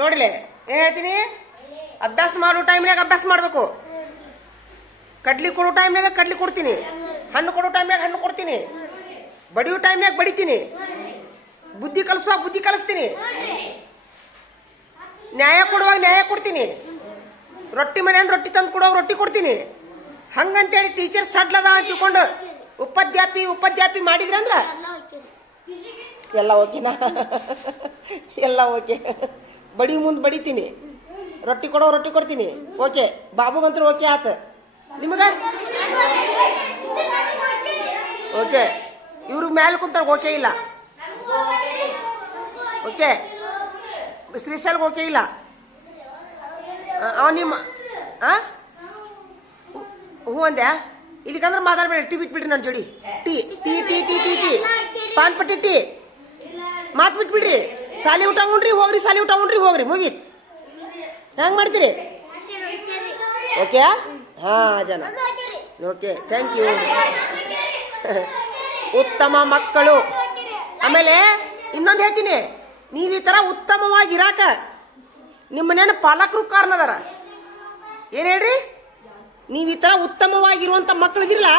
ನೋಡ್ಲಿ ಏನ್ ಹೇಳ್ತೀನಿ, ಅಭ್ಯಾಸ ಮಾಡೋ ಟೈಮ್ನಾಗ ಅಭ್ಯಾಸ ಮಾಡಬೇಕು. ಕಡ್ಲಿ ಕೊಡೋ ಟೈಮ್ನಾಗ ಕಡ್ಲಿ ಕೊಡ್ತೀನಿ, ಹಣ್ಣು ಕೊಡೋ ಟೈಮ್ನಾಗ ಹಣ್ಣು ಕೊಡ್ತೀನಿ, ಬಡಿಯೋ ಟೈಮ್ನಾಗ ಬಡಿತೀನಿ, ಬುದ್ಧಿ ಕಲಿಸುವಾಗ ಬುದ್ಧಿ ಕಲಿಸ್ತೀನಿ, ನ್ಯಾಯ ಕೊಡುವಾಗ ನ್ಯಾಯ ಕೊಡ್ತೀನಿ, ರೊಟ್ಟಿ ಮನೆಯನ್ನು ರೊಟ್ಟಿ ತಂದು ಕೊಡುವಾಗ ರೊಟ್ಟಿ ಕೊಡ್ತೀನಿ. ಹಂಗಂತೇಳಿ ಟೀಚರ್ ಸಡ್ಲದ ಅಂತ ತಿಳ್ಕೊಂಡು ಉಪಾಧ್ಯಾಪಿ ಮಾಡಿದ್ರಂದ್ರ ಎಲ್ಲ ಓಕೆನಾ? ಎಲ್ಲ ಓಕೆ. ಬಡಿ ಮುಂದೆ ಬಡಿತೀನಿ, ರೊಟ್ಟಿ ಕೊಡೋ ರೊಟ್ಟಿ ಕೊಡ್ತೀನಿ, ಓಕೆ. ಬಾಬುಗಂತೂ ಓಕೆ ಆತ. ನಿಮಗ ಓಕೆ. ಇವ್ರಿಗೆ ಮೇಲೆ ಕುಂತಾರ ಓಕೆ ಇಲ್ಲ, ಓಕೆ. ಶ್ರೀಶೈಲ್ಗೆ ಓಕೆ ಇಲ್ಲ. ಅವ ನಿಮ್ಮ ಹ್ಞೂ ಅಂದ್ಯಾ? ಇಲ್ಲಿಗಂದ್ರೆ ಮಾತಾಡ್ಬೇಡ, ಟಿ ಬಿಟ್ಬಿಡ್ರಿ ನನ್ನ ಜೋಡಿ. T T T T T T PAN ಪಟ್ಟಿ ಟಿ ಮಾತು ಬಿಟ್ಬಿಡ್ರಿ. ಸಾಲಿ ಊಟ ಉಣ್ರಿ ಹೋಗ್ರಿ, ಸಾಲಿ ಊಟ ಉಣ್ರಿ ಹೋಗ್ರಿ, ಮುಗೀತ್. ಹೆಂಗೆ ಮಾಡ್ತೀರಿ? ಓಕೆ ಹಾ ಜನ ಓಕೆ, ಥ್ಯಾಂಕ್ ಯು. ಉತ್ತಮ ಮಕ್ಕಳು. ಆಮೇಲೆ ಇನ್ನೊಂದು ಹೇಳ್ತೀನಿ, ನೀವು ಈ ಥರ ಉತ್ತಮವಾಗಿರಾಕ ನಿಮ್ಮ ಮನೇನ ಪಾಲಕರು ಕಾರಣ ಅದಾರ. ಏನು ಹೇಳ್ರಿ? ನೀವು ಈ ಥರ ಉತ್ತಮವಾಗಿರುವಂಥ ಮಕ್ಕಳಿದಿರಲ್ಲ,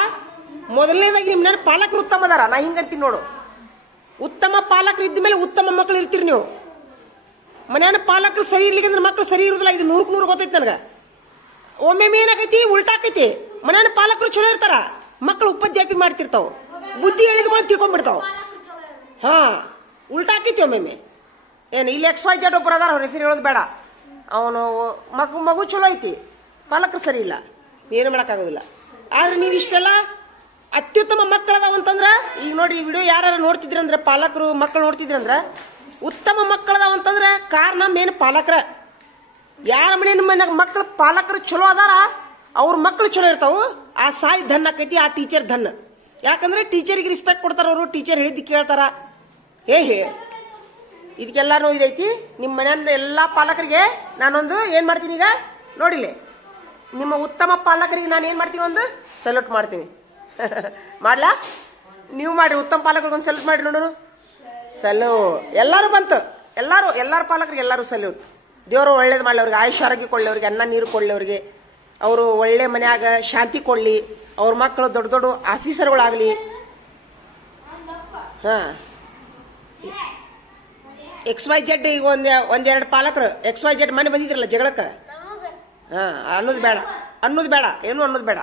ಮೊದಲನೇದಾಗಿ ನಿಮ್ಮ ಮನೇನ ಪಾಲಕರು ಉತ್ತಮ ಅದಾರ. ನಾ ಹಿಂಗಂತೀನಿ ನೋಡು, ಉತ್ತಮ ಪಾಲಕರು ಇದ್ದ ಮೇಲೆ ಉತ್ತಮ ಮಕ್ಕಳು ಇರ್ತೀರಿ ನೀವು. ಮನೆಯ ಪಾಲಕರು ಸರಿ ಇರ್ಲಿಕ್ಕೆ ಅಂದ್ರೆ ಮಕ್ಕಳು ಸರಿ ಇರೋದಿಲ್ಲ. ಇದು 100% ಗೊತ್ತೈತಿ ನನಗೆ. ಒಮ್ಮೆ ಏನಾಗೈತಿ, ಉಲ್ಟಾಕೈತಿ. ಮನೆಯ ಪಾಲಕರು ಚಲೋ ಇರ್ತಾರ, ಮಕ್ಕಳು ಉಪಾಧ್ಯಾಪಿ ಮಾಡ್ತಿರ್ತಾವ, ಬುದ್ಧಿ ಹೇಳಿದ್ಕೊಂಡು ತಿಳ್ಕೊಂಡ್ಬಿಡ್ತಾವ. ಹಾ, ಉಲ್ಟಾಕೈತಿ ಒಮ್ಮೆ. ಏನು ಇಲ್ಲಿ XYZ ಒಬ್ಬರು ಅದಾರ, ಅವ್ರ ಹೆಸರು ಹೇಳೋದು ಬೇಡ. ಅವನು ಮಗು ಚಲೋ ಐತಿ, ಪಾಲಕರು ಸರಿ ಇಲ್ಲ, ಏನು ಮಾಡೋಕ್ಕಾಗೋದಿಲ್ಲ. ಆದ್ರೆ ನೀವು ಇಷ್ಟೆಲ್ಲ ಅತ್ಯುತ್ತಮ ಮಕ್ಕಳದಾವಂತಂದ್ರ, ಈಗ ನೋಡಿ ಈ ವಿಡಿಯೋ ಯಾರು ನೋಡ್ತಿದ್ರಂದ್ರೆ, ಪಾಲಕರು ಮಕ್ಕಳು ನೋಡ್ತಿದ್ರಂದ್ರ, ಉತ್ತಮ ಮಕ್ಕಳದಾವಂತಂದ್ರೆ ಕಾರಣ ಮೇನ್ ಪಾಲಕರ. ಯಾರ ಮನೆ ಮಕ್ಕಳು ಪಾಲಕರು ಚಲೋ ಅದಾರ, ಅವ್ರ ಮಕ್ಕಳು ಚಲೋ ಇರ್ತಾವ. ಆ ಸಾಯಿ ಧನ್ ಆಕೈತಿ, ಆ ಟೀಚರ್ ಧನ್. ಯಾಕಂದ್ರೆ ಟೀಚರಿಗೆ ರೆಸ್ಪೆಕ್ಟ್ ಕೊಡ್ತಾರ ಅವರು, ಟೀಚರ್ ಹೇಳಿದ್ದು ಕೇಳ್ತಾರ. ಹೇ ಇದಕ್ಕೆಲ್ಲಾನು ಇದೈತಿ. ನಿಮ್ಮ ಮನೆಯಿಂದ ಎಲ್ಲ ಪಾಲಕರಿಗೆ ನಾನೊಂದು ಏನು ಮಾಡ್ತೀನಿ, ಈಗ ನೋಡಿಲಿ, ನಿಮ್ಮ ಉತ್ತಮ ಪಾಲಕರಿಗೆ ನಾನು ಏನು ಮಾಡ್ತೀನಿ, ಒಂದು ಸಲ್ಯೂಟ್ ಮಾಡ್ತೀನಿ. ಮಾಡ್ಲಾ? ನೀವು ಮಾಡಿ, ಉತ್ತಮ ಪಾಲಕರಿಗೆ ಒಂದು ಸಲ್ಯೂಟ್ ಮಾಡಿ ನೋಡೋರು. ಎಲ್ಲರೂ ಬಂತು, ಎಲ್ಲಾರು ಪಾಲಕರಿಗೆ ಎಲ್ಲರೂ ಸಲ್ಯೂಟ್. ದೇವರು ಒಳ್ಳೇದು ಮಾಡಲಿ, ಅವ್ರಿಗೆ ಆಯುಷ್ ಆರೋಗ್ಯ ಕೊಡಲಿ, ಅವ್ರಿಗೆ ಅನ್ನ ನೀರು ಕೊಡಲಿ, ಅವ್ರಿಗೆ ಅವರು ಒಳ್ಳೆ ಮನ್ಯಾಗ ಶಾಂತಿ ಕೊಡಲಿ, ಅವ್ರ ಮಕ್ಕಳು ದೊಡ್ಡ ದೊಡ್ಡ ಆಫೀಸರ್ಗಳಾಗಲಿ. ಹಾಂ, XYZ ಈಗ ಒಂದೆರಡು ಪಾಲಕರು XYZ ಮನೆ ಬಂದಿದ್ರಲ್ಲ ಜಗಳಕ್ಕೆ. ಹಾಂ, ಅನ್ನೋದು ಬೇಡ, ಏನು ಅನ್ನೋದು ಬೇಡ.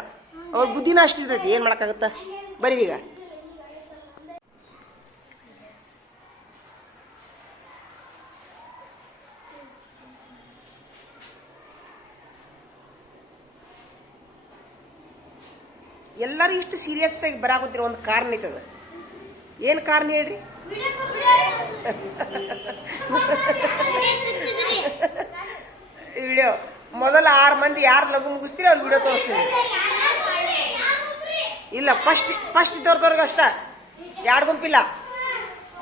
ಅವ್ರ ಬುದ್ಧಿನ ಅಷ್ಟಿರ್ತೈತಿ, ಏನು ಮಾಡೋಕ್ಕಾಗತ್ತ? ಬರೀ ಈಗ ಎಲ್ಲರೂ ಇಷ್ಟು ಸೀರಿಯಸ್ ಆಗಿ ಬರಾಕುತ್ತಿರೋ ಒಂದು ಕಾರಣ ಐತದ. ಏನು ಕಾರಣ ಹೇಳ್ರಿ? ವಿಡಿಯೋ ಮೊದಲ 6 ಮಂದಿ ಯಾರು ಲಘು ಮುಗಿಸ್ತೀರಿ ಅವ್ರು ವಿಡಿಯೋ ತೋರಿಸ್ತೀನಿ. ಇಲ್ಲ, ಫಸ್ಟ್ ತೋರ್ದವ್ರಿಗೆ ಅಷ್ಟ, 2 ಗುಂಪಿಲ್ಲ.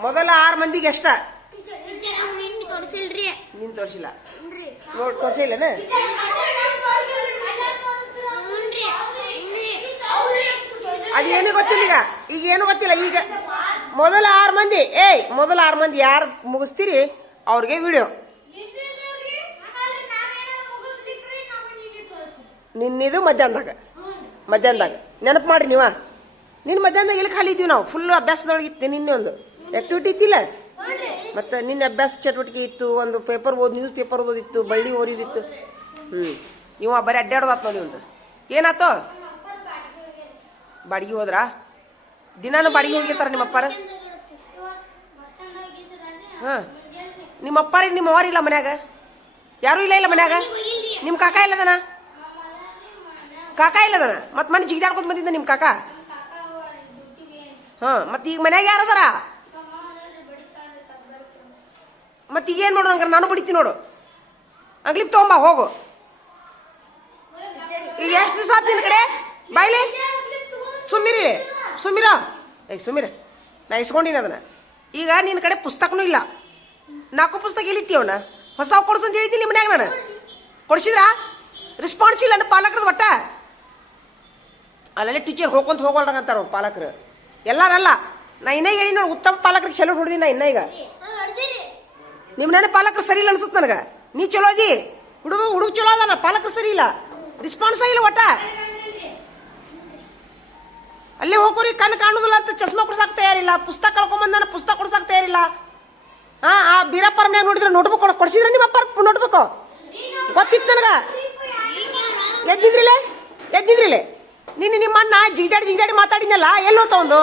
ಮೊದಲ 6 ಮಂದಿಗೆ ಅಷ್ಟ. ನೀನ್ ತೋರಿಸಿಲ್ಲ, ನೋಡಿ ತೋರಿಸಿಲ್ಲನ? ಅದೇನು ಗೊತ್ತಿಲ್ಲ. ಈಗ ಏನು ಗೊತ್ತಿಲ್ಲ. ಈಗ ಮೊದಲ 6 ಮಂದಿ ಯಾರು ಮುಗಿಸ್ತೀರಿ ಅವ್ರಿಗೆ ವಿಡಿಯೋ. ನಿನ್ನಿದು ಮಧ್ಯಾಹ್ನದಾಗ ನೆನಪು ಮಾಡ್ರಿ ನೀವ. ನಿನ್ನ ಮಧ್ಯಾಹ್ನದಾಗ ಇಲ್ಲಿ ಖಾಲಿ ಇದ್ದೀವಿ ನಾವು, ಫುಲ್ ಅಭ್ಯಾಸದೊಳಗಿತ್ತು. ನಿನ್ನೆ ಒಂದು ಆಕ್ಟಿವಿಟಿ ಇತ್ತಿಲ್ಲ, ಮತ್ತು ನಿನ್ನೆ ಅಭ್ಯಾಸ ಚಟುವಟಿಕೆ ಇತ್ತು, ಒಂದು ಪೇಪರ್ ನ್ಯೂಸ್ ಪೇಪರ್ ಓದಿತ್ತು, ಬಳ್ಳಿ ಓದಿದಿತ್ತು. ಇವ ಬರೀ ಅಡ್ಡಾಡೋದಾತ್ ನೋಡಿ. ಒಂದು ಏನಾತೋ, ಬಾಡಿಗೆ ಹೋದ್ರಾ? ದಿನಾನು ಬಾಡಿಗೆ ಹೋಗಿರ್ತಾರ ನಿಮ್ಮಪ್ಪಾರ? ಹಾಂ, ನಿಮ್ಮಪ್ಪಾರಿಗೆ ನಿಮ್ಮ ಅವ್ರಿಲ್ಲ ಮನ್ಯಾಗ? ಯಾರೂ ಇಲ್ಲ ಮನ್ಯಾಗ? ನಿಮ್ಮ ಕಾಕ ಇಲ್ಲದನ? ಮತ್ತೆ ಮನೆ ಜಿಗಿದಾಡ್ಕೊಂತ ಬಂದಿದ್ದ ನಿಮ್ಮ ಕಾಕ? ಹಾಂ, ಮತ್ತೆ ಈಗ ಮನ್ಯಾಗ ಯಾರದಾರ? ಮತ್ತೆ ಈಗ ಏನು ನೋಡು, ಹಂಗಾರೆ ನಾನು ಬಡಿತೀನಿ ನೋಡು. ಅಂಗ್ಲಿಪ್ ತಗೊಂಬ ಹೋಗು. ಈಗ ಎಷ್ಟು ದಿವಸ ಆತ್ ನಿನ್ನ ಕಡೆ? ಬಾಯ್ಲಿ ಸುಮ್ಮಿರ. ನಾ ಇಸ್ಕೊಂಡಿನಿ ಅದನ್ನ. ಈಗ ನಿನ್ನ ಕಡೆ ಪುಸ್ತಕನೂ ಇಲ್ಲ, 4 ಪುಸ್ತಕ ಎಲ್ಲಿಟ್ಟಿವನ? ಹೊಸ ಕೊಡ್ಸಂತ ಹೇಳಿದ್ದೀನಿ ಮನ್ಯಾಗ. ನಾನು ಕೊಡ್ಸಿದ್ರಾ? ರೆಸ್ಪಾನ್ಸ್ ಇಲ್ಲ ಪಾಲಕರದ ಒಟ್ಟ. ಅಲ್ಲೆಲ್ಲ ಟೀಚರ್ ಹೋಗ್ಕೊಂತ ಹೋಗೋಲ್ರಂತಾರ ಅವ್ರು ಪಾಲಕರು ಎಲ್ಲಾರಲ್ಲ. ನಾ ಇನ್ನೇ ಹೇಳಿ ನೋಡಿ, ಉತ್ತಮ ಪಾಲಕರಿಗೆ ಸೆಲ್ಯೂಟ್ ಹೊಡೆದಿ. ನಾ ಈಗ ನಿಮ್ಮ ನನ್ನ ಪಾಲಕರು ಸರಿ ಇಲ್ಲ ಅನ್ಸುತ್ತೆ ನನಗೆ. ನೀ ಚಲೋ ಅದಿ, ಹುಡುಗ ಚಲೋ ಅದಾನ, ಪಾಲಕರು ಸರಿ ಇಲ್ಲ, ರಿಸ್ಪಾನ್ಸ ಇಲ್ಲ ಒಟ್ಟ. ಅಲ್ಲೇ ಹೋಗೋರಿ ಕಣ್ಣು ಕಾಣುದಿಲ್ಲ ಅಂತ ಚಸ್ಮಾ ಕೊಡ್ಸಾಕ್ ತಯಾರಿಲ್ಲ, ಪುಸ್ತಕ ಕಳ್ಕೊಂಬಂದಾನ ಪುಸ್ತಕ ಕೊಡ್ಸಾಕ್ ತಯಾರಿಲ್ಲ. ಆ ಬೀರಪ್ಪರ ಮನ್ಯಾಗ ನೋಡಿದ್ರೆ ನೋಟ್ಬುಕ್ ಕೊಡ್ಸಿದ್ರೆ ನಿಮ್ಮ ಅಪ್ಪ ನೋಟ್ಬುಕ್ ಗೊತ್ತಿತ್ತು ನನಗ. ಎದ್ದಿದ್ರಿಲೆ ನಿನ್ನ ನಿಮ್ಮ ಅಣ್ಣ ಜಿಗಿದಾಡಿ ಮಾತಾಡಿದ್ನಲ್ಲ, ಎಲ್ಲಿ ಹೋತ ಒಂದು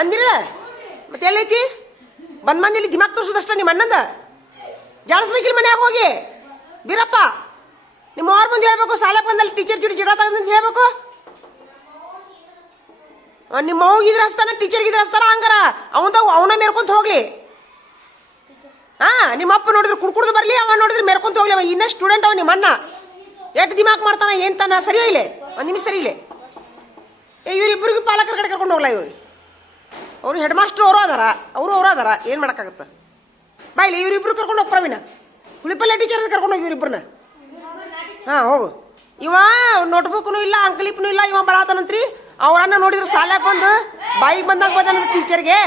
ಅಂದಿರ ಮತ್ತೆ ಎಲ್ಲೈತಿ? ಬಂದ್ ಇಲ್ಲಿ ದಿಮಾಕ್ ತೋರ್ಸೋದಷ್ಟ ನಿಮ್ಮ ಅಣ್ಣಂದ. ಜಾಡಿಸ್ಬೇಕಿಲ್ಲ ಮನ್ಯಾಗ ಹೋಗಿ. ಬೀರಪ್ಪ ನಿಮ್ಮ ಅವ್ರ ಬಂದು ಹೇಳ್ಬೇಕು, ಸಾಲ ಬಂದಲ್ಲಿ ಟೀಚರ್ ಜೋಡಿ ಜಗಳ ತಗೊಂಡ್ ಹೇಳ್ಬೇಕು. ನಿಮ್ಮ ಅವ್ಗಿದ್ರ ಹಸ್ತಾನ, ಟೀಚರ್ಗಿದ್ರ ಹಸ್ತಾರ, ಹಂಗಾರ ಅವನ ಮೇರ್ಕೊಂತ ಹೋಗ್ಲಿ. ನಿಮ್ಮ ಅಪ್ಪ ನೋಡಿದ್ರೆ ಕುಡ್ದು ಬರ್ಲಿ, ಅವ ನೋಡಿದ್ರೆ ಮೇರ್ಕೊಂತ ಹೋಗ್ಲಿ. ಅವ ಇನ್ನ ಸ್ಟೂಡೆಂಟ್ ಅವ ನಿಮ್ಮ ಅಣ್ಣ. ಎಷ್ಟು ದಿಮಾಕ್ ಮಾಡ್ತಾನ ಏನ್ ತಾನ? ಸರಿ ಇಲ್ಲೇ ಒಂದ್ ನಿಮಿಷ ಸರಿ ಇಲ್ಲೇ. ಇವ್ರಿಬ್ಬರಿಗೂ ಪಾಲಕರ ಕಡೆ ಕರ್ಕೊಂಡು ಹೋಗ್ಲಾ ಇವ್ರು. ಅವ್ರು ಹೆಡ್ ಮಾಸ್ಟರ್ ಅವರು ಅದಾರ, ಏನ್ ಮಾಡಕ್ಕಾಗತ್ತ? ಬಾಯ್ಲಿ ಇವ್ರಿಬ್ರು ಕರ್ಕೊಂಡು ಹೋಗಿ ಪ್ರವೀಣ ಹುಳಿಪಲ್ಲೆ ಟೀಚರ್ ಕರ್ಕೊಂಡು ಹೋಗಿ ಇವ್ರಿಬ್ರನ್ನ. ಹೋಗು. ಇವ ನೋಟ್ಬುಕ್ನು ಇಲ್ಲ, ಅಂಕಲಿಪ್ನು ಇಲ್ಲ, ಇವ ಬರತಾನಂತ್ರಿ. ಅವ್ರನ್ನ ನೋಡಿದ್ರು ಸಾಲ್ಯಾಕ ಬಂದು ಬಾಯಿಗೆ ಬಂದಾಗ ಬಂದ ಟೀಚರ್ಗೆ.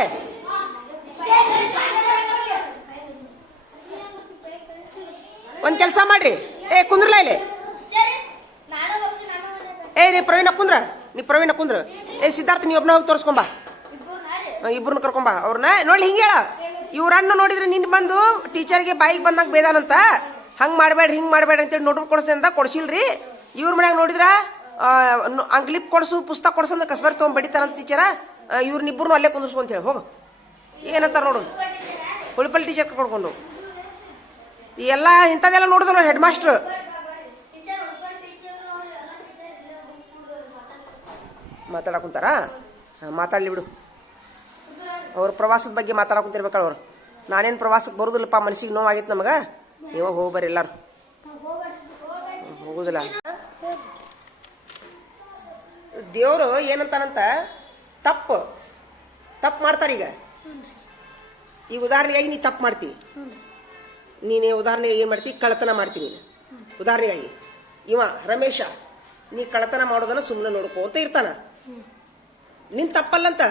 ಒಂದ್ ಕೆಲಸ ಮಾಡ್ರಿ, ಕುಂದ್ರಲ್ಲ ಇಲ್ಲಿ. ನೀ ಪ್ರವೀಣ ಕುಂದ್ರ. ಸಿದ್ಧಾರ್ಥ ನೀ ಒಬ್ನ ಹೋಗಿ ತೋರ್ಸ್ಕೊಂಬ, ಇಬ್ಬರನ್ನ ಕರ್ಕೊಂಬ. ಅವ್ರನ್ನ ನೋಡಿ ಹಿಂಗೆ ಹೇಳ, ಇವ್ರನ್ನ ನೋಡಿದ್ರೆ ನಿನ್ ಬಂದು ಟೀಚರ್ಗೆ ಬಾಯಿಗೆ ಬಂದಾಗ ಬೇದಾನಂತ, ಹಂಗ್ ಮಾಡ್ಬೇಡ್ರಿ ಅಂತೇಳಿ ನೋಟ್ಬುಕ್ ಕೊಡ್ಸಿ ಅಂತ ಕೊಡ್ಸಿಲ್ರಿ. ಇವ್ರ ಮನ್ಯಾಗ ನೋಡಿದ್ರ ಅಂಕ್ಲಿಪ್ ಕೊಡ್ಸು, ಪುಸ್ತಕ ಕೊಡ್ಸು ಅಂತ ಕಸ್ಬರ್ ತೊಗೊಂಡ್ ಬಡಿತಾರಂತ ಟೀಚರ. ಇವ್ರನ್ನಿಬ್ಬರನ್ನು ಅಲ್ಲೇ ಕುಂದಿಸ್ಕೊಂತ ಹೇಳಿ ಹೋಗು. ಏನಂತಾರ ನೋಡು, ಹುಳಿಪಲ್ಲಿ ಟೀಚರ್ ಕರ್ಕೊಂಡು ಎಲ್ಲ ಇಂಥದ್ದೆಲ್ಲ ನೋಡಿದ್ರು ಹೆಡ್ ಮಾಸ್ಟರ್. ಮಾತಾಡಕುಂತಾರ? ಮಾತಾಡ್ಲಿ ಬಿಡು. ಅವ್ರ ಪ್ರವಾಸದ ಬಗ್ಗೆ ಮಾತಾಡಕುಂತಿರ್ಬೇಕಲ್ಲ ಅವ್ರು. ನಾನೇನು ಪ್ರವಾಸಕ್ಕೆ ಬರುದಿಲ್ಲಪ್ಪ, ಮನಸ್ಸಿಗೆ ನೋವಾಗಿತ್ತು ನಮಗ. ನೀವು ಹೋಗ್ಬರ್ರಿ ಎಲ್ಲಾರು. ಹೋಗುದಿಲ್ಲ. ದೇವ್ರು ಏನಂತಾನಂತ, ತಪ್ಪು ಮಾಡ್ತಾರ. ಈಗ ಉದಾಹರಣೆಗಾಗಿ ನೀ ತಪ್ಪು ಮಾಡ್ತಿ, ನೀನೇ ಉದಾಹರಣೆಗೆ ಏನ್ ಮಾಡ್ತಿ? ಕಳ್ಳತನ ಮಾಡ್ತೀನಿ ನೀನು. ಉದಾಹರಣೆಗಾಗಿ ಇವ ರಮೇಶ, ನೀ ಕಳ್ಳತನ ಮಾಡೋದನ್ನ ಸುಮ್ಮನೆ ನೋಡ್ಕೋತ ಇರ್ತಾನ. ನಿನ್ ತಪ್ಪಲ್ಲಂತ,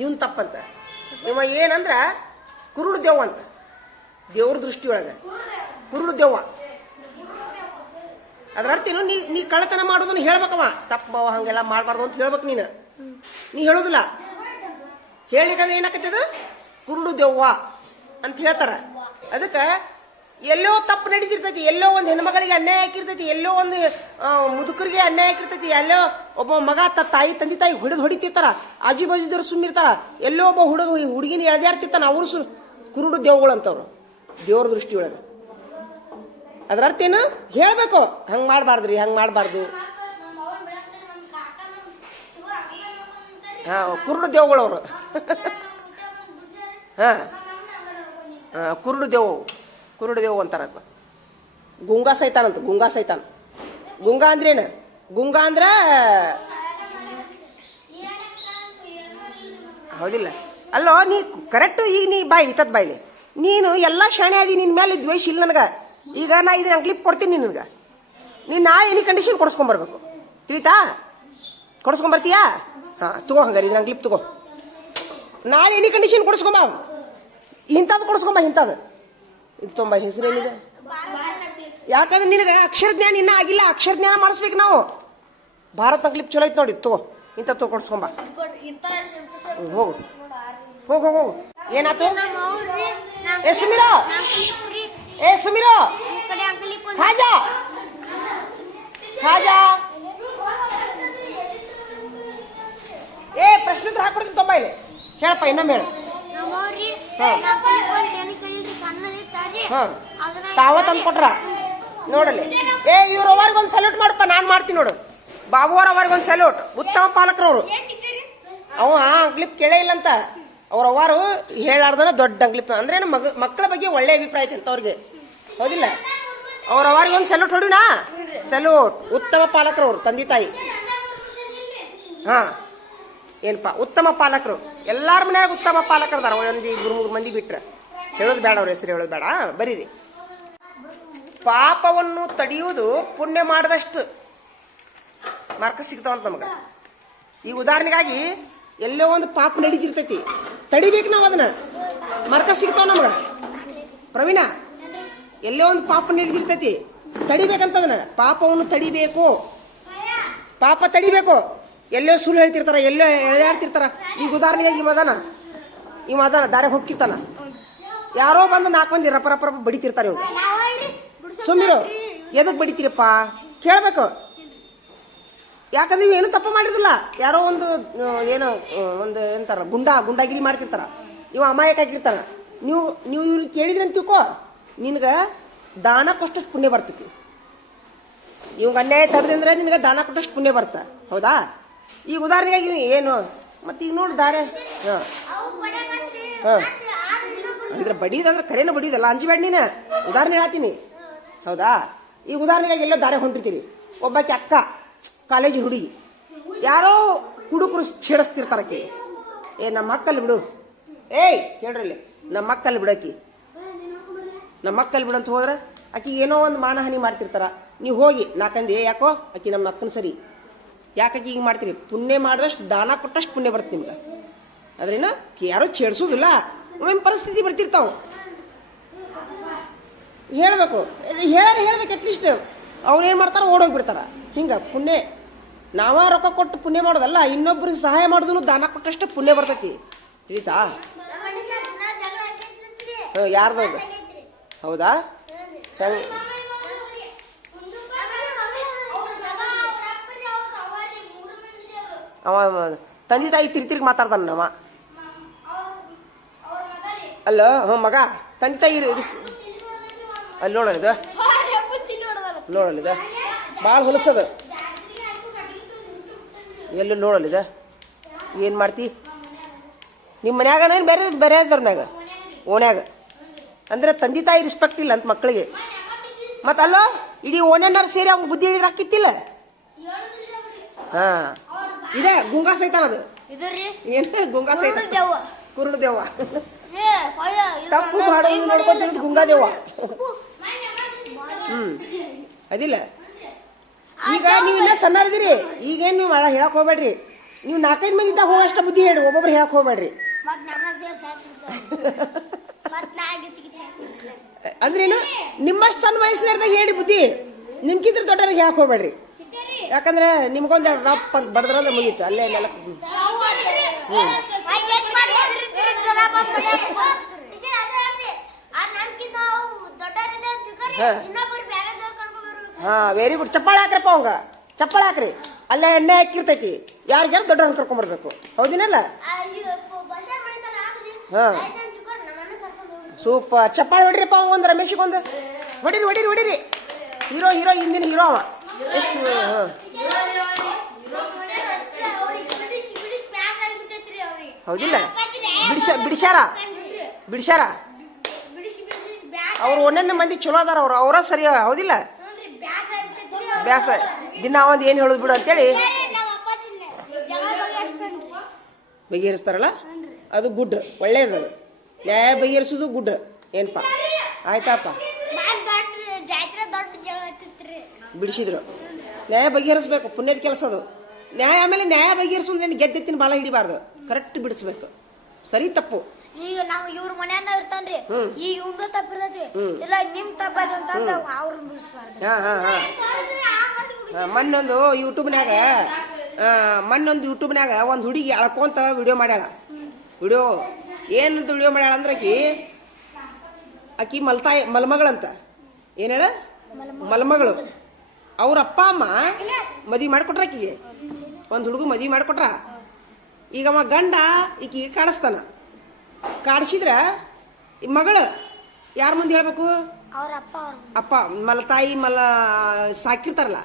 ಇವನ್ ತಪ್ಪಂತ. ಇವ ಏನಂದ್ರ ಕುರುಡು ದೆವ್ವ ಅಂತ, ದೇವ್ರ ದೃಷ್ಟಿಯೊಳಗ ಕುರುಡು ದೆವ್ವ. ಅದ್ರ ಅರ್ಥ ಏನು? ನೀ ಕಳ್ಳತನ ಮಾಡೋದನ್ನ ಹೇಳ್ಬೇಕವ, ತಪ್ಪವ ಹಂಗೆಲ್ಲ ಮಾಡ್ಬಾರ್ದು ಅಂತ ಹೇಳ್ಬೇಕು ನೀ ಹೇಳುದಿಲ್ಲ. ಹೇಳಿಕಂದ್ರೆ ಏನಾಕತ್ತದ? ಕುರುಡು ದೆವ್ವ ಅಂತ ಹೇಳ್ತಾರ. ಅದಕ್ಕ ಎಲ್ಲೋ ತಪ್ಪು ನಡೀತಿರ್ತೈತಿ, ಎಲ್ಲೋ ಒಂದು ಹೆಣ್ಮಗಳಿಗೆ ಅನ್ಯಾಯ ಆಗಿರ್ತೈತಿ, ಎಲ್ಲೋ ಒಂದು ಮುದುಕರಿಗೆ ಅನ್ಯಾಯ ಆಗಿರ್ತೈತಿ, ಎಲ್ಲೋ ಒಬ್ಬ ಮಗ ತಂದೆ ತಾಯಿ ಹೊಡಿತಿರ್ತಾರ, ಆಜು ಬಾಜುದವ್ರು ಸುಮ್ಮಿರ್ತಾರ, ಎಲ್ಲೋ ಒಬ್ಬ ಹುಡುಗಿನ ಎಳ್ದಾಡ್ತಿರ್ತಾನ, ಅವ್ರು ಕುರುಡು ದೇವ್ಗಳು ಅಂತವ್ರು ದೇವ್ರ ದೃಷ್ಟಿಯೊಳಗ. ಅದ್ರ ಅರ್ಥ ಏನು? ಹೇಳ್ಬೇಕು, ಹಂಗ್ ಮಾಡ್ಬಾರ್ದ್ರಿ, ಹಂಗ್ ಮಾಡ್ಬಾರ್ದು. ಕುರುಡು ದೇವ್ಗಳು ಅವರು. ಕುರುಡು ದೇವ್ ಅಂತಾರ. ಗುಂಗಾ ಸೈತಾನ್ ಅಂತ, ಗುಂಗಾ ಅಂದ್ರೇನು? ಗುಂಗಾ ಅಂದ್ರ ಹೌದಿಲ್ಲ ಅಲ್ಲೋ? ನೀ ಕರೆಕ್ಟ್. ಈಗ ನೀ ಬಾಯ್ಲಿ ನೀನು ಎಲ್ಲ ಶಾಣೆ ಆದಿ, ನಿನ್ ಮೇಲೆ ದ್ವೇಷ ಇಲ್ಲ ನನಗ. ಈಗ ನಾ ಇದನ್ನ ಕ್ಲಿಪ್ ಕೊಡ್ತೀನಿ ನಿನಗ, ನೀನ್ ನಾ ಎನಿ ಕಂಡೀಷನ್ ಕೊಡ್ಸ್ಕೊಂಬರ್ಬೇಕು, ತಿಳಿತಾ? ಕೊಡ್ಸ್ಕೊಂಬರ್ತೀಯಾ? ತಗೋ, ಹಂಗಾರೆ ಇದನ್ನ ಕ್ಲಿಪ್ ತಗೋ. ನಾಳೆ ಎನಿ ಕಂಡೀಷನ್ ಕೊಡ್ಸ್ಕೊಂಬ, ಇಂಥದ್ದು ಕೊಡ್ಸ್ಕೊಂಬ, ಇಂಥದ್ದು ಇದು ತೊಂಬ. ಹೆಸರೇನಿದೆ? ಯಾಕಂದ್ರೆ ನಿನಗೆ ಅಕ್ಷರ ಜ್ಞಾನ ಇನ್ನೂ ಆಗಿಲ್ಲ, ಅಕ್ಷರ ಜ್ಞಾನ ಮಾಡಿಸ್ಬೇಕು ನಾವು. ಭಾರತ ಕ್ಲಿಪ್ ಚಲೋ ಐತೆ ನೋಡಿ, ತಗೋ ಇಂಥದ್ದು ಕೊಡ್ಸ್ಕೊಂಬ. ಹೋಗು. ಏನಾಯ್ತು? ಸುಮಿರೋ ಖಾಜಾ ಪ್ರಶ್ನೋತ್ತರ ಹಾಕೊಡ್ತೀನಿ ತೊಂಬ. ಇಲ್ಲಿ ಹೇಳಪ್ಪ, ಇನ್ನೊಮ್ಮೆ ಹೇಳು. ತಾವ ತಂದು ಕೊಟ್ರ ನೋಡಲಿ. ಇವ್ರ ಅವರಿಗೊಂದು ಸಲ್ಯೂಟ್ ಮಾಡಪ್ಪ, ನಾನ್ ಮಾಡ್ತೀನಿ ನೋಡು. ಬಾಬು ಅವ್ರ ಅವರಿಗೊಂದು ಸಲ್ಯೂಟ್, ಉತ್ತಮ ಪಾಲಕರವರು. ಅವ ಅಂಕ್ಲಿಪ್ ಕೇಳೇ ಇಲ್ಲಂತ, ಅವ್ರ ಅವರು ಹೇಳಾರ್ದನ ದೊಡ್ಡ ಅಂಕ್ಲಿಪ್. ಅಂದ್ರೆ ಮಕ್ಕಳ ಬಗ್ಗೆ ಒಳ್ಳೆ ಅಭಿಪ್ರಾಯ ಐತೆ ಅಂತ ಅವ್ರಿಗೆ, ಹೌದಿಲ್ಲ? ಅವ್ರ ಅವರಿಗೊಂದು ಸಲ್ಯೂಟ್ ಹೊಡಿನಾ? ಸಲ್ಯೂಟ್. ಉತ್ತಮ ಪಾಲಕರವರು, ತಂದೆ ತಾಯಿ. ಏನಪ್ಪಾ ಉತ್ತಮ ಪಾಲಕರು, ಎಲ್ಲಾರ ಮನ್ಯಾಗ ಉತ್ತಮ ಪಾಲಕರದಾರ. ಒಂದು 2-3 ಮಂದಿ ಬಿಟ್ರ ಹೇಳೋದು ಬೇಡ, ಅವ್ರ ಹೆಸರು ಹೇಳೋದು ಬೇಡ, ಬರೀರಿ. ಪಾಪವನ್ನು ತಡೆಯುವುದು ಪುಣ್ಯ ಮಾಡಿದಷ್ಟು ಮಾರ್ಕ ಸಿಗ್ತಾವಂತ ನಮಗ. ಈ ಉದಾಹರಣೆಗಾಗಿ ಎಲ್ಲೋ ಒಂದು ಪಾಪ ನಡೀತಿರ್ತೈತಿ, ತಡಿಬೇಕು ನಾವು ಅದನ್ನ. ಮರ್ಕ ಸಿಗ್ತಾವ ನಮಗ. ಪ್ರವೀಣ, ಎಲ್ಲೋ ಒಂದು ಪಾಪನ ಹಿಡಿದಿರ್ತೈತಿ, ತಡಿಬೇಕಂತದನ್ನ. ಪಾಪವನ್ನು ತಡಿಬೇಕು, ಪಾಪ ತಡಿಬೇಕು. ಎಲ್ಲೋ ಸುಳ್ಳು ಹೇಳ್ತಿರ್ತಾರ, ಎಲ್ಲೋ ಎಳೆದಾಡ್ತಿರ್ತಾರ. ಈಗ ಉದಾಹರಣೆಗಾಗಿ ಇವ ಅದಾನ ದಾರೆ ಹೋಗ್ತಿರ್ತಾನ, ಯಾರೋ ಬಂದು 4 ಮಂದಿ ರಪ ರಪ ರಪ ಬಡಿತಿರ್ತಾರೆ. ಇವ್ ಸುಮ್ಮಿರು, ಎದಕ್ ಬಡಿತೀರಪ್ಪ ಕೇಳ್ಬೇಕು. ಯಾಕಂದ್ರೆ ನೀವು ಏನು ತಪ್ಪ ಮಾಡಿದಿಲ್ಲ. ಯಾರೋ ಒಂದು ಏನೋ ಒಂದು ಎಂತಾರ ಗುಂಡಾಗಿರಿ ಮಾಡ್ತಿರ್ತಾರ, ಇವ ಅಮಾಯಕ ಆಗಿರ್ತಾನ. ನೀವು ಇವ್ರಿಗೆ ಕೇಳಿದ್ರಿ ಅಂತ ತಿಳ್ಕೊ, ನಿನ್ಗ ದಾನ ಕೊಟ್ಟಷ್ಟು ಪುಣ್ಯ ಬರ್ತೈತಿ. ಇವಾಗ ಅನ್ಯಾಯ ತಡೆದಂದ್ರೆ ನಿನಗೆ ದಾನ ಕೊಟ್ಟಷ್ಟು ಪುಣ್ಯ ಬರ್ತ. ಹೌದಾ? ಈಗ ಉದಾಹರಣೆಗಾಗಿ ಏನು ಮತ್ತೆ ಈಗ ನೋಡಿ ದಾರೆ ಅಂದ್ರೆ ಬಡಿಯೋದಂದ್ರೆ ಕರೇನ ಬಡಿಯೋದಲ್ಲ, ಅಂಜಬೇಡ ನೀನು. ಉದಾಹರಣೆ ಹೇಳ್ತೀನಿ. ಹೌದಾ? ಈಗ ಉದಾಹರಣೆಗಾಗಿ ಎಲ್ಲೋ ದಾರೆ ಹೊಂಟಿರ್ತೀರಿ. ಒಬ್ಬಾಕಿ ಅಕ್ಕ ಕಾಲೇಜ್ ಹುಡುಗಿ, ಯಾರೋ ಹುಡುಗರು ಛೇಡಿಸ್ತಿರ್ತಾರಕ್ಕೆ. ನಮ್ಮ ಅಕ್ಕಲ್ಲಿ ಬಿಡು, ಏಯ್ ಹೇಳ್ರಲ್ಲಿ ನಮ್ಮ ಅಕ್ಕಲ್ಲಿ ಬಿಡಾಕಿ, ನಮ್ಮ ಅಕ್ಕಲ್ಲಿ ಬಿಡಂತ ಹೋದ್ರೆ ಆಕಿ ಏನೋ ಒಂದು ಮಾನಹಾನಿ ಮಾಡ್ತಿರ್ತಾರ. ನೀವು ಹೋಗಿ ನಾಕಂದು ಯಾಕೋ ಆಕಿ ನಮ್ಮ ಅಕ್ಕನ ಸರಿ, ಯಾಕಾಕಿ ಈಗ ಮಾಡ್ತೀರಿ? ಪುಣ್ಯ ಮಾಡಿದಷ್ಟು ದಾನ ಕೊಟ್ಟಷ್ಟು ಪುಣ್ಯ ಬರುತ್ತೆ ನಿಮ್ಗೆ. ಅದ್ರೇನ ಯಾರೋ ಛೇಡ್ಸೋದಿಲ್ಲ, ಒಮ್ಮೆ ಪರಿಸ್ಥಿತಿ ಬರ್ತಿರ್ತಾವ. ಹೇಳ್ಬೇಕು, ಹೇಳ್ಬೇಕು. ಅಟ್ಲೀಸ್ಟ್ ಅವ್ರು ಏನು ಮಾಡ್ತಾರ, ಓಡೋಗ್ಬಿಡ್ತಾರ. ಹಿಂಗೆ ಪುಣ್ಯ ನಾವ ರೊಕ್ಕ ಕೊಟ್ಟು ಪುಣ್ಯ ಮಾಡೋದಲ್ಲ, ಇನ್ನೊಬ್ರಿಗೆ ಸಹಾಯ ಮಾಡೋದು ದಾನ ಕೊಟ್ಟಷ್ಟು ಪುಣ್ಯ ಬರ್ತೈತಿ. ತಿಳಿತಾ? ಯಾರ್ದು? ಹೌದಾ? ಅವ ತಂದೆ ತಾಯಿ ತಿರ್ಗಿ ಮಾತಾಡ್ತಾನ ಅವ. ಅಲ್ಲ ಮಗ ತಂದೆ ತಾಯಿ ಅಲ್ಲಿ ನೋಡಲಿದ, ನೋಡಲಿದ ಭಾಳ ಹೊಲಸದ. ಎಲ್ಲಿ ನೋಡಲಿದ ಏನು ಮಾಡ್ತಿ? ನಿಮ್ಮ ಮನ್ಯಾಗ ಬೇರೆ ಇದ್ದವ್ರನ್ಯಾಗ ಓನ್ಯಾಗ ಅಂದ್ರೆ ತಂದೆ ತಾಯಿ ರೆಸ್ಪೆಕ್ಟ್ ಇಲ್ಲ ಅಂತ ಮಕ್ಕಳಿಗೆ. ಮತ್ತ ಅಲ್ಲೋ ಇಡೀ ಓನ್ಯಾರು ಸೇರಿ ಅವ್ನ ಬುದ್ಧಿ ಹೇಳಿದ್ರೆ ಹಾಕಿತ್ತಿಲ್ಲ. ಹಾ, ಇದೇ ಗುಂಗಾ ಸೈತಾನ. ಅದು ಏನು ಗುಂಗಾ ಸೈತ? ಕುರುಡು ದೇವ. ತಪ್ಪು ಮಾಡೋದು ನೋಡ್ಕೊತಿರೋದು ಗುಂಗಾ ದೇವ. ಅದಿಲ್ಲ. ಈಗ ನೀವು ಇನ್ನ ಸಣ್ಣರಿದ್ದೀರಿ, ಈಗೇನು ನೀವು ಹೇಳಕ್ ಹೋಗ್ಬೇಡ್ರಿ. ನೀವು 4-5 ಮಂದಿ ಇದ್ದಾಗ ಹೋಗಷ್ಟ ಬುದ್ಧಿ ಹೇಳಿ, ಒಬ್ಬೊಬ್ರು ಹೇಳಕ್ ಹೋಗ್ಬೇಡ್ರಿ. ಅಂದ್ರೇನು ನಿಮ್ಮಷ್ಟು ಸಣ್ಣ ವಯಸ್ಸಿನಾರ್ದಾಗ ಹೇಳಿ ಬುದ್ಧಿ, ನಿಮ್ಗಿಂತ ದೊಡ್ಡವ್ರಿಗೆ ಹೇಳಕ್ ಹೋಗ್ಬೇಡ್ರಿ. ಯಾಕಂದ್ರೆ ನಿಮ್ಗೊಂದೆರಡು ರಪ್ ಅಂತ ಬಡದ್ರಂದ್ರೆ ಮುಗೀತು ಅಲ್ಲೇ ನೆಲ. ಹಾ, ವೆರಿ ಗುಡ್. ಚಪ್ಪಾಳೆ ಹಾಕ್ರಪ್ಪ ಅವಂಗ, ಚಪ್ಪಾಳೆ ಹಾಕ್ರಿ. ಅಲ್ಲೇ ಎಣ್ಣೆ ಹಾಕಿರ್ತೈತಿ, ಯಾರಿಗಾರ ದೊಡ್ಡವ್ರನ್ನ ಕರ್ಕೊಂಡ್ಬರ್ಬೇಕು. ಹೌದಿನಲ್ಲ? ಹಾ, ಸೂಪರ್. ಚಪ್ಪಾಳೆ ಹೊಡಿರಿಪ್ಪ ಅವ. ಒಂದು ರಮೇಶಿಗೊಂದು ಹೊಡಿರಿ. ಹೀರೋ ಹಿಂದಿನ ಹೀರೋ ಅವ. ಎಷ್ಟು ಹೌದಿಲ್ಲ? ಬಿಡಿಸ್ಯಾರ ಅವ್ರು. ಒಂದೊಂದು ಮಂದಿ ಚಲೋ ಅದಾರ, ಅವರ ಸರಿ. ಹೌದಿಲ್ಲ? ಬ್ಯಾಸ ದಿನ ಒಂದು ಏನು ಹೇಳುದು ಬಿಡು ಅಂತೇಳಿ ಬಗೆಹರಿಸ್ತಾರಲ್ಲ, ಅದು ಗುಡ್, ಒಳ್ಳೇದು. ನ್ಯಾಯ ಬಗೆಹರಿಸೋದು ಗುಡ್. ಏನಪ್ಪ ಆಯ್ತಪ್ಪ, ಬಿಡಿಸಿದ್ರು. ನ್ಯಾಯ ಬಗೆಹರಿಸ್ಬೇಕು, ಪುಣ್ಯದ ಕೆಲಸ ಅದು. ನ್ಯಾಯ ಆಮೇಲೆ ನ್ಯಾಯ ಬಗೆಹರಿಸೋದ್ರೆ ಗೆದ್ದೆತ್ತಿನ ಬಾಲ ಹಿಡಿಬಾರ್ದು, ಕರೆಕ್ಟ್ ಬಿಡಿಸ್ಬೇಕು. ಸರಿ ತಪ್ಪು ಈಗ ನಾವು ಇವ್ರ ಮನ್ಯಾನ ಇರ್ತಾನ್ರಿ, ಈಗ ಇವಂದು ತಪ್ಪಿರ್ತೈತಿ, ಇಲ್ಲ ನಿಮ್ ತಪ್ಪದು ಅಂತ ಅವ್ರನ್ನ ಬಿಡಿಸ್ಬಾರ್ದು. ಮೊನ್ನೊಂದು ಯೂಟ್ಯೂಬ್ನ್ಯಾಗ ಒಂದು ಹುಡುಗಿ ಅಳ್ಕೊಂತ ವಿಡಿಯೋ ಮಾಡ್ಯಾಳ. ವಿಡಿಯೋ ಏನಂತ ವಿಡಿಯೋ ಮಾಡ್ಯಾಳ ಅಂದ್ರೆ ಆಕಿ ಮಲ್ಮಗಳಂತ. ಏನ್ ಹೇಳ? ಮಲ್ಮಗಳು. ಅವ್ರ ಅಪ್ಪ ಅಮ್ಮ ಮದ್ವಿ ಮಾಡಿಕೊಟ್ರ ಆಕಿಗೆ. ಒಂದು ಹುಡುಗ ಮದ್ವಿ ಮಾಡಿಕೊಟ್ರ. ಈಗ ಅವ ಗಂಡ ಈಕಿಗೆ ಕಾಡಿಸ್ತಾನ. ಕಾಡಿಸಿದ್ರ ಮಗಳು ಯಾರ ಮುಂದೆ ಹೇಳ್ಬೇಕು? ಅಪ್ಪ ತಾಯಿ ಸಾಕಿರ್ತಾರಲ್ಲ,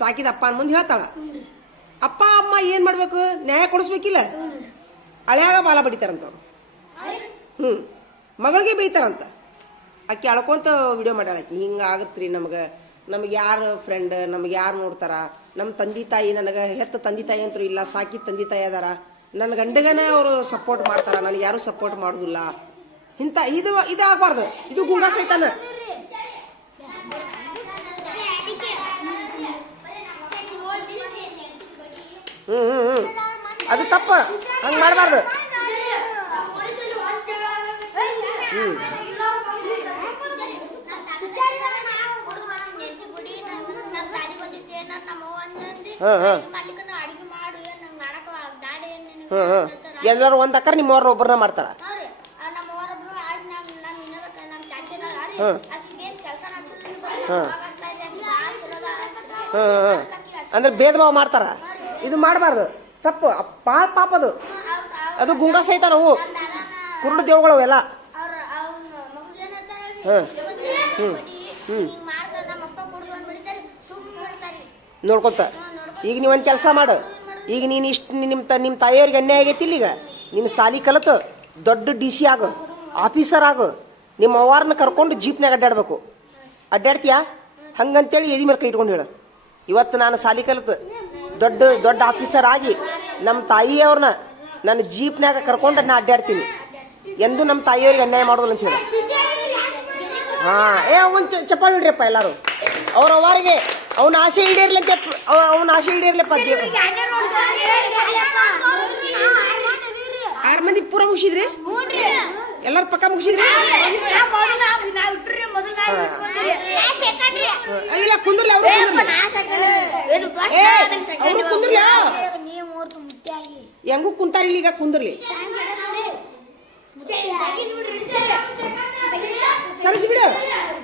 ಸಾಕಿದ ಅಪ್ಪ ಮುಂದೆ ಹೇಳ್ತಾಳ. ಅಪ್ಪ ಅಮ್ಮ ಏನ್ ಮಾಡ್ಬೇಕು? ನ್ಯಾಯ ಕೊಡಿಸ್ಬೇಕಿಲ್ಲ? ಹಳೆಯಾಗ ಬಾಲ ಬಡಿತಾರಂತವ್ರು. ಮಗಳಿಗೆ ಬೈತಾರಂತ. ಆಕಿ ಅಳ್ಕೊಂತ ವಿಡಿಯೋ ಮಾಡ್ಯಾಳ. ಆಕಿ ಹಿಂಗಾಗತ್ರಿ, ನಮಗೆ ಯಾರು ಫ್ರೆಂಡ್, ನಮ್ಗೆ ಯಾರು ನೋಡ್ತಾರ? ನಮ್ಮ ತಂದೆ ತಾಯಿ, ನನಗೆ ಹೆತ್ತ ತಂದೆ ತಾಯಿ ಅಂತೂ ಇಲ್ಲ, ಸಾಕಿದ ತಂದೆ ತಾಯಿ ಅದಾರ. ನನ್ನ ಗಂಡಗನ ಅವರು ಸಪೋರ್ಟ್ ಮಾಡ್ತಾರ, ನನಗೆ ಯಾರು ಸಪೋರ್ಟ್ ಮಾಡುದಿಲ್ಲ. ಇಂಥ ಇದಾಗಬಾರ್ದು. ಇದು ಗುಂಡಾ ಸೈತಾನ. ಅದು ತಪ್ಪ, ಹಂಗ ಮಾಡಬಾರ್ದು. ಎಲ್ಲರೂ ಒಂದ್ ಅಕ್ಕರ್ ನಿಮ್ಮವ್ರನ್ನ ಒಬ್ಬರನ್ನ ಮಾಡ್ತಾರ. ಅಂದ್ರೆ ಭೇದ ಭಾವ ಮಾಡ್ತಾರ. ಇದು ಮಾಡಬಾರ್ದು, ತಪ್ಪು, ಪಾಪದು. ಅದು ಗುಂಗ ಸಹಿತ ನಾವು ಕುರುಡು ದೇವುಗಳು ಎಲ್ಲ. ನೋಡ್ಕೊತ ಈಗ ನೀವೊಂದು ಕೆಲಸ ಮಾಡು. ಈಗ ನೀನು ಇಷ್ಟು ನಿಮ್ಮ ತಾಯಿಯವ್ರಿಗೆ ಅನ್ಯಾಯ ಆಗೈತಿ. ಈಗ ನಿನ್ನ ಸಾಲಿ ಕಲಿತು ದೊಡ್ಡ DC ಆಗು, ಆಫೀಸರ್ ಆಗು. ನಿಮ್ಮ ಅವ್ವಾರನ್ನ ಕರ್ಕೊಂಡು ಜೀಪ್ನಾಗ ಅಡ್ಡಾಡ್ಬೇಕು. ಅಡ್ಡಾಡ್ತೀಯಾ? ಹಂಗಂತೇಳಿ ಎದಿ ಮೇಲೆ ಕೈ ಇಟ್ಕೊಂಡು ಹೇಳು, ಇವತ್ತು ನಾನು ಸಾಲಿ ಕಲಿತು ದೊಡ್ಡ ದೊಡ್ಡ ಆಫೀಸರ್ ಆಗಿ ನಮ್ಮ ತಾಯಿಯವ್ರನ್ನ ನನ್ನ ಜೀಪ್ನಾಗ ಕರ್ಕೊಂಡು ನಾ ಅಡ್ಡಾಡ್ತೀನಿ. ಎಂದು ನಮ್ಮ ತಾಯಿಯವ್ರಿಗೆ ಅನ್ಯಾಯ ಮಾಡೋದಿಲ್ಲ ಅಂತ ಹೇಳಿ. ಅವನ್ ಚಪ್ಪಾಳಿ ಬಿಡ್ರಿಯಪ್ಪ ಎಲ್ಲಾರು. ಅವ್ರ ಅವ್ವಾರಿಗೆ ಅವನ ಆಸೆ ಈಡೇರ್ಲಿ ಅಂತ, ಅವನ ಆಸೆ ಈಡೇರ್ಲಪ್ಪ. 6 ಮಂದಿ ಪೂರ ಮುಗಿಸಿದ್ರಿ? ಎಲ್ಲಾರು ಪಕ್ಕ ಮುಗಿಸಿದ್ರಿ? ಇಲ್ಲ ಕುಂದ್ರಲಿ, ಅವ್ರು ಕುಂದ್ರಲಿ. ಹೆಂಗೂ ಕುಂತಾರಿಲ್ಲ, ಈಗ ಕುಂದ್ರಲಿ. ಸರಿಸಿ ಬಿಡು,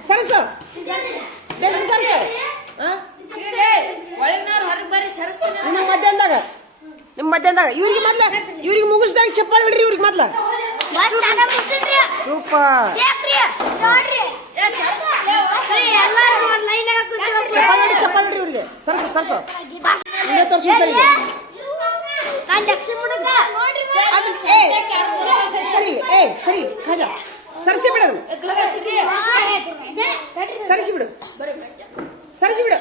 ಸರಸ ನಿಮ್ಮ ಮಧ್ಯಾಹ್ನದಾಗ ಇವ್ರಿಗೆ ಮುಗಿಸ್ದಾಗ ಚಪ್ಪಾಳಿ ಬಿಡ್ರಿ. ಇವ್ರಿಗೆ ಮೊದ್ಲ ಚಪ್ಪಾಳಿ ಬಿಡ್ರಿ ಇವ್ರಿಗೆ. ಸರಸು ತೋರ್ಸಿ ಸರಿ ಖಾಜಾ ಸರಿಸಿ ಬಿಡು, ಸರಿಸಿ ಬಿಡು, ಸರಿಸಿ ಬಿಡು,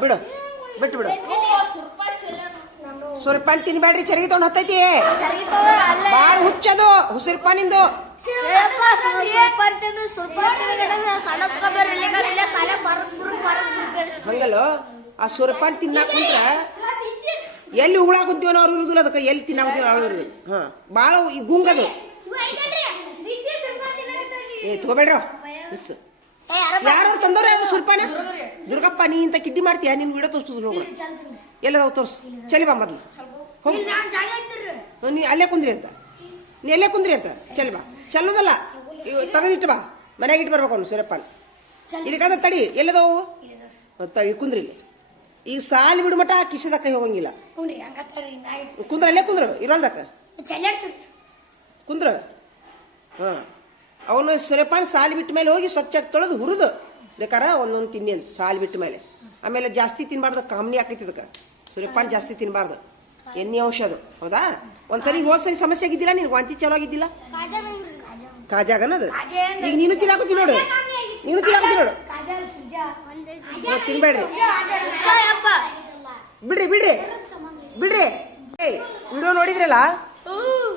ಬಿಡು, ಬಿಟ್ಟು ಬಿಡು. ಸುರ್ಪಾನ್ ತಿನ್ಬೇಡ್ರಿ, ಚರಿಗೆ ತಗೊಂಡ್ ಹತ್ತೈತಿ. ಬಾಳ ಹುಚ್ಚದು ಹುಸುರ್ಪಾನಿಂದು. ಹಂಗಲ್ಲೋ, ಆ ಸುರ್ಪಾನ್ ತಿನ್ನಾಕ ಕುಂತ್ರ ಎಲ್ಲಿ ಉಗುಳಾಕ ಕುಂತೀವನೋ ಅವ್ರು ಇರುದಿಲ್ಲ. ಅದಕ್ಕೆ ಎಲ್ಲಿ ತಿನ್ನಾಕ ಅವ್ರು ಇರುದು. ಬಾಳ ಗುಂಗದು. ತಗೋಬೇಡ್ರ ಮಿಸ್. ಯಾರು ತಂದವ್ರ ಯಾರು ಸುರ್ಪಾನ? ದುರ್ಗಪ್ಪ, ನೀ ಇಂತ ಕಿಡ್ಡಿ ಮಾಡ್ತೀಯ? ನಿನ್ ವಿಡಿಯೋ ತೋರಿಸ್ತದ ನೋಡ. ಎಲ್ಲದಾವ ತೋರ್ಸು. ಚಲಿ ಬಾ ಮೊದ್ಲು. ನೀ ಅಲ್ಲೇ ಕುಂದ್ರಿ ಅಂತ, ಚಲಿ ಬಾ. ಚಲ್ಲೋದಲ್ಲ, ತೆಗೆದಿಟ್ಟು ಬಾ. ಮನ್ಯಾಗ ಇಟ್ಟು ಬರ್ಬೇಕು ಅವ್ನು ಸೂರ್ಯಪ್ಪನ್. ಇಲ್ಲಿಗಾದ ತಡಿ. ಎಲ್ಲದವು ಕುಂದ್ರಿ ಇಲ್ಲಿ. ಈಗ ಸಾಲಿ ಬಿಡು ಮಟ ಕಿಸದ ಕೈ ಹೋಗಂಗಿಲ್ಲ. ಕುಂದ್ರ ಅಲ್ಲೇ ಕುಂದ್ರು, ಇರೋಲ್ದಕ್ಕ ಕುಂದ್ರ. ಅವನು ಸೂರ್ಯಪಾನ ಸಾಲಿ ಬಿಟ್ಟ ಮೇಲೆ ಹೋಗಿ ಸ್ವಚ್ಛ ತೊಳೆದು ಹುರಿದು ಬೇಕಾರೆ ಒಂದೊಂದು ತಿನ್ನಿ ಅಂತ. ಸಾಲಿ ಬಿಟ್ಟ ಮೇಲೆ ಆಮೇಲೆ ಜಾಸ್ತಿ ತಿನ್ಬಾರ್ದು, ಕಾಮನಿ ಆಕೈತಿ ಇದಕ್ಕೆ. ಸೂರ್ಯಪಾನ ಜಾಸ್ತಿ ತಿನ್ಬಾರ್ದು, ಎಣ್ಣೆ ಅಂಶ ಅದು. ಹೌದಾ? ಒಂದ್ಸರಿ ಹೋದ್ಸರಿ ಸಮಸ್ಯೆ ಆಗಿದ್ದಿಲ್ಲ ನಿನ್ಗೆ? ವಾಂತಿ ಚಲೋ ಆಗಿದ್ದಿಲ್ಲ? ಕಾಜಾಗನದು. ಈಗ ನೀನು ತಿನ್ನಾಕತ್ತಿ ನೋಡು, ತಿನ್ಬೇಡ್ರಿ. ಬಿಡ್ರಿ. ವಿಡಿಯೋ ನೋಡಿದ್ರಲ್ಲ,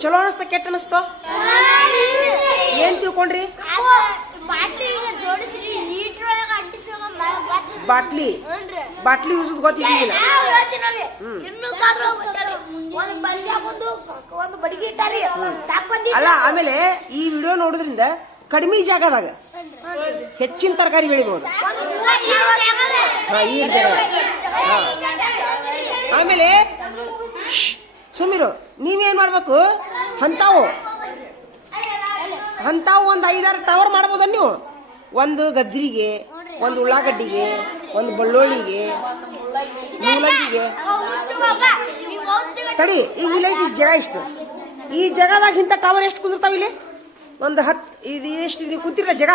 ಚಲೋ ಅನಿಸ್ತ ಕೆಟ್ಟ ಅನಿಸ್ತು? ಏನ್ ತಿಳ್ಕೊಂಡ್ರಿ? ಬಾಟ್ಲಿ ಯೂಸ್ ಗೊತ್ತಿದ್ದಿಲ್ಲ. ಅಲ್ಲ, ಆಮೇಲೆ ಈ ವಿಡಿಯೋ ನೋಡೋದ್ರಿಂದ ಕಡಿಮೆ ಜಾಗದಾಗ ಹೆಚ್ಚಿನ ತರಕಾರಿ ಬೆಳಿಬಹುದು. ಆಮೇಲೆ ಸುಮಿರು, ನೀವೇನ್ ಮಾಡ್ಬೇಕು? ಅಂತಾವು ಒಂದು 5-6 ಟವರ್ ಮಾಡ್ಬೋದ ನೀವು. ಒಂದು ಗಜ್ರಿಗೆ, ಒಂದು ಉಳ್ಳಾಗಡ್ಡಿಗೆ, ಒಂದು ಬೆಳ್ಳುಳ್ಳಿಗೆ, ಮೂಲಂಗಿಗೆ. ತಡಿ, ಈಗ ಇಲ್ಲ ಇಷ್ಟು ಜಾಗ, ಇಷ್ಟು ಈ ಜಾಗದಾಗ ಇಂಥ ಟವರ್ ಎಷ್ಟು ಕುಂದಿರ್ತಾವ? ಇಲ್ಲಿ ಒಂದು 10 ಇದು ಎಷ್ಟು ನೀವು ಕುಂತಿರಲ್ಲ ಜಾಗ,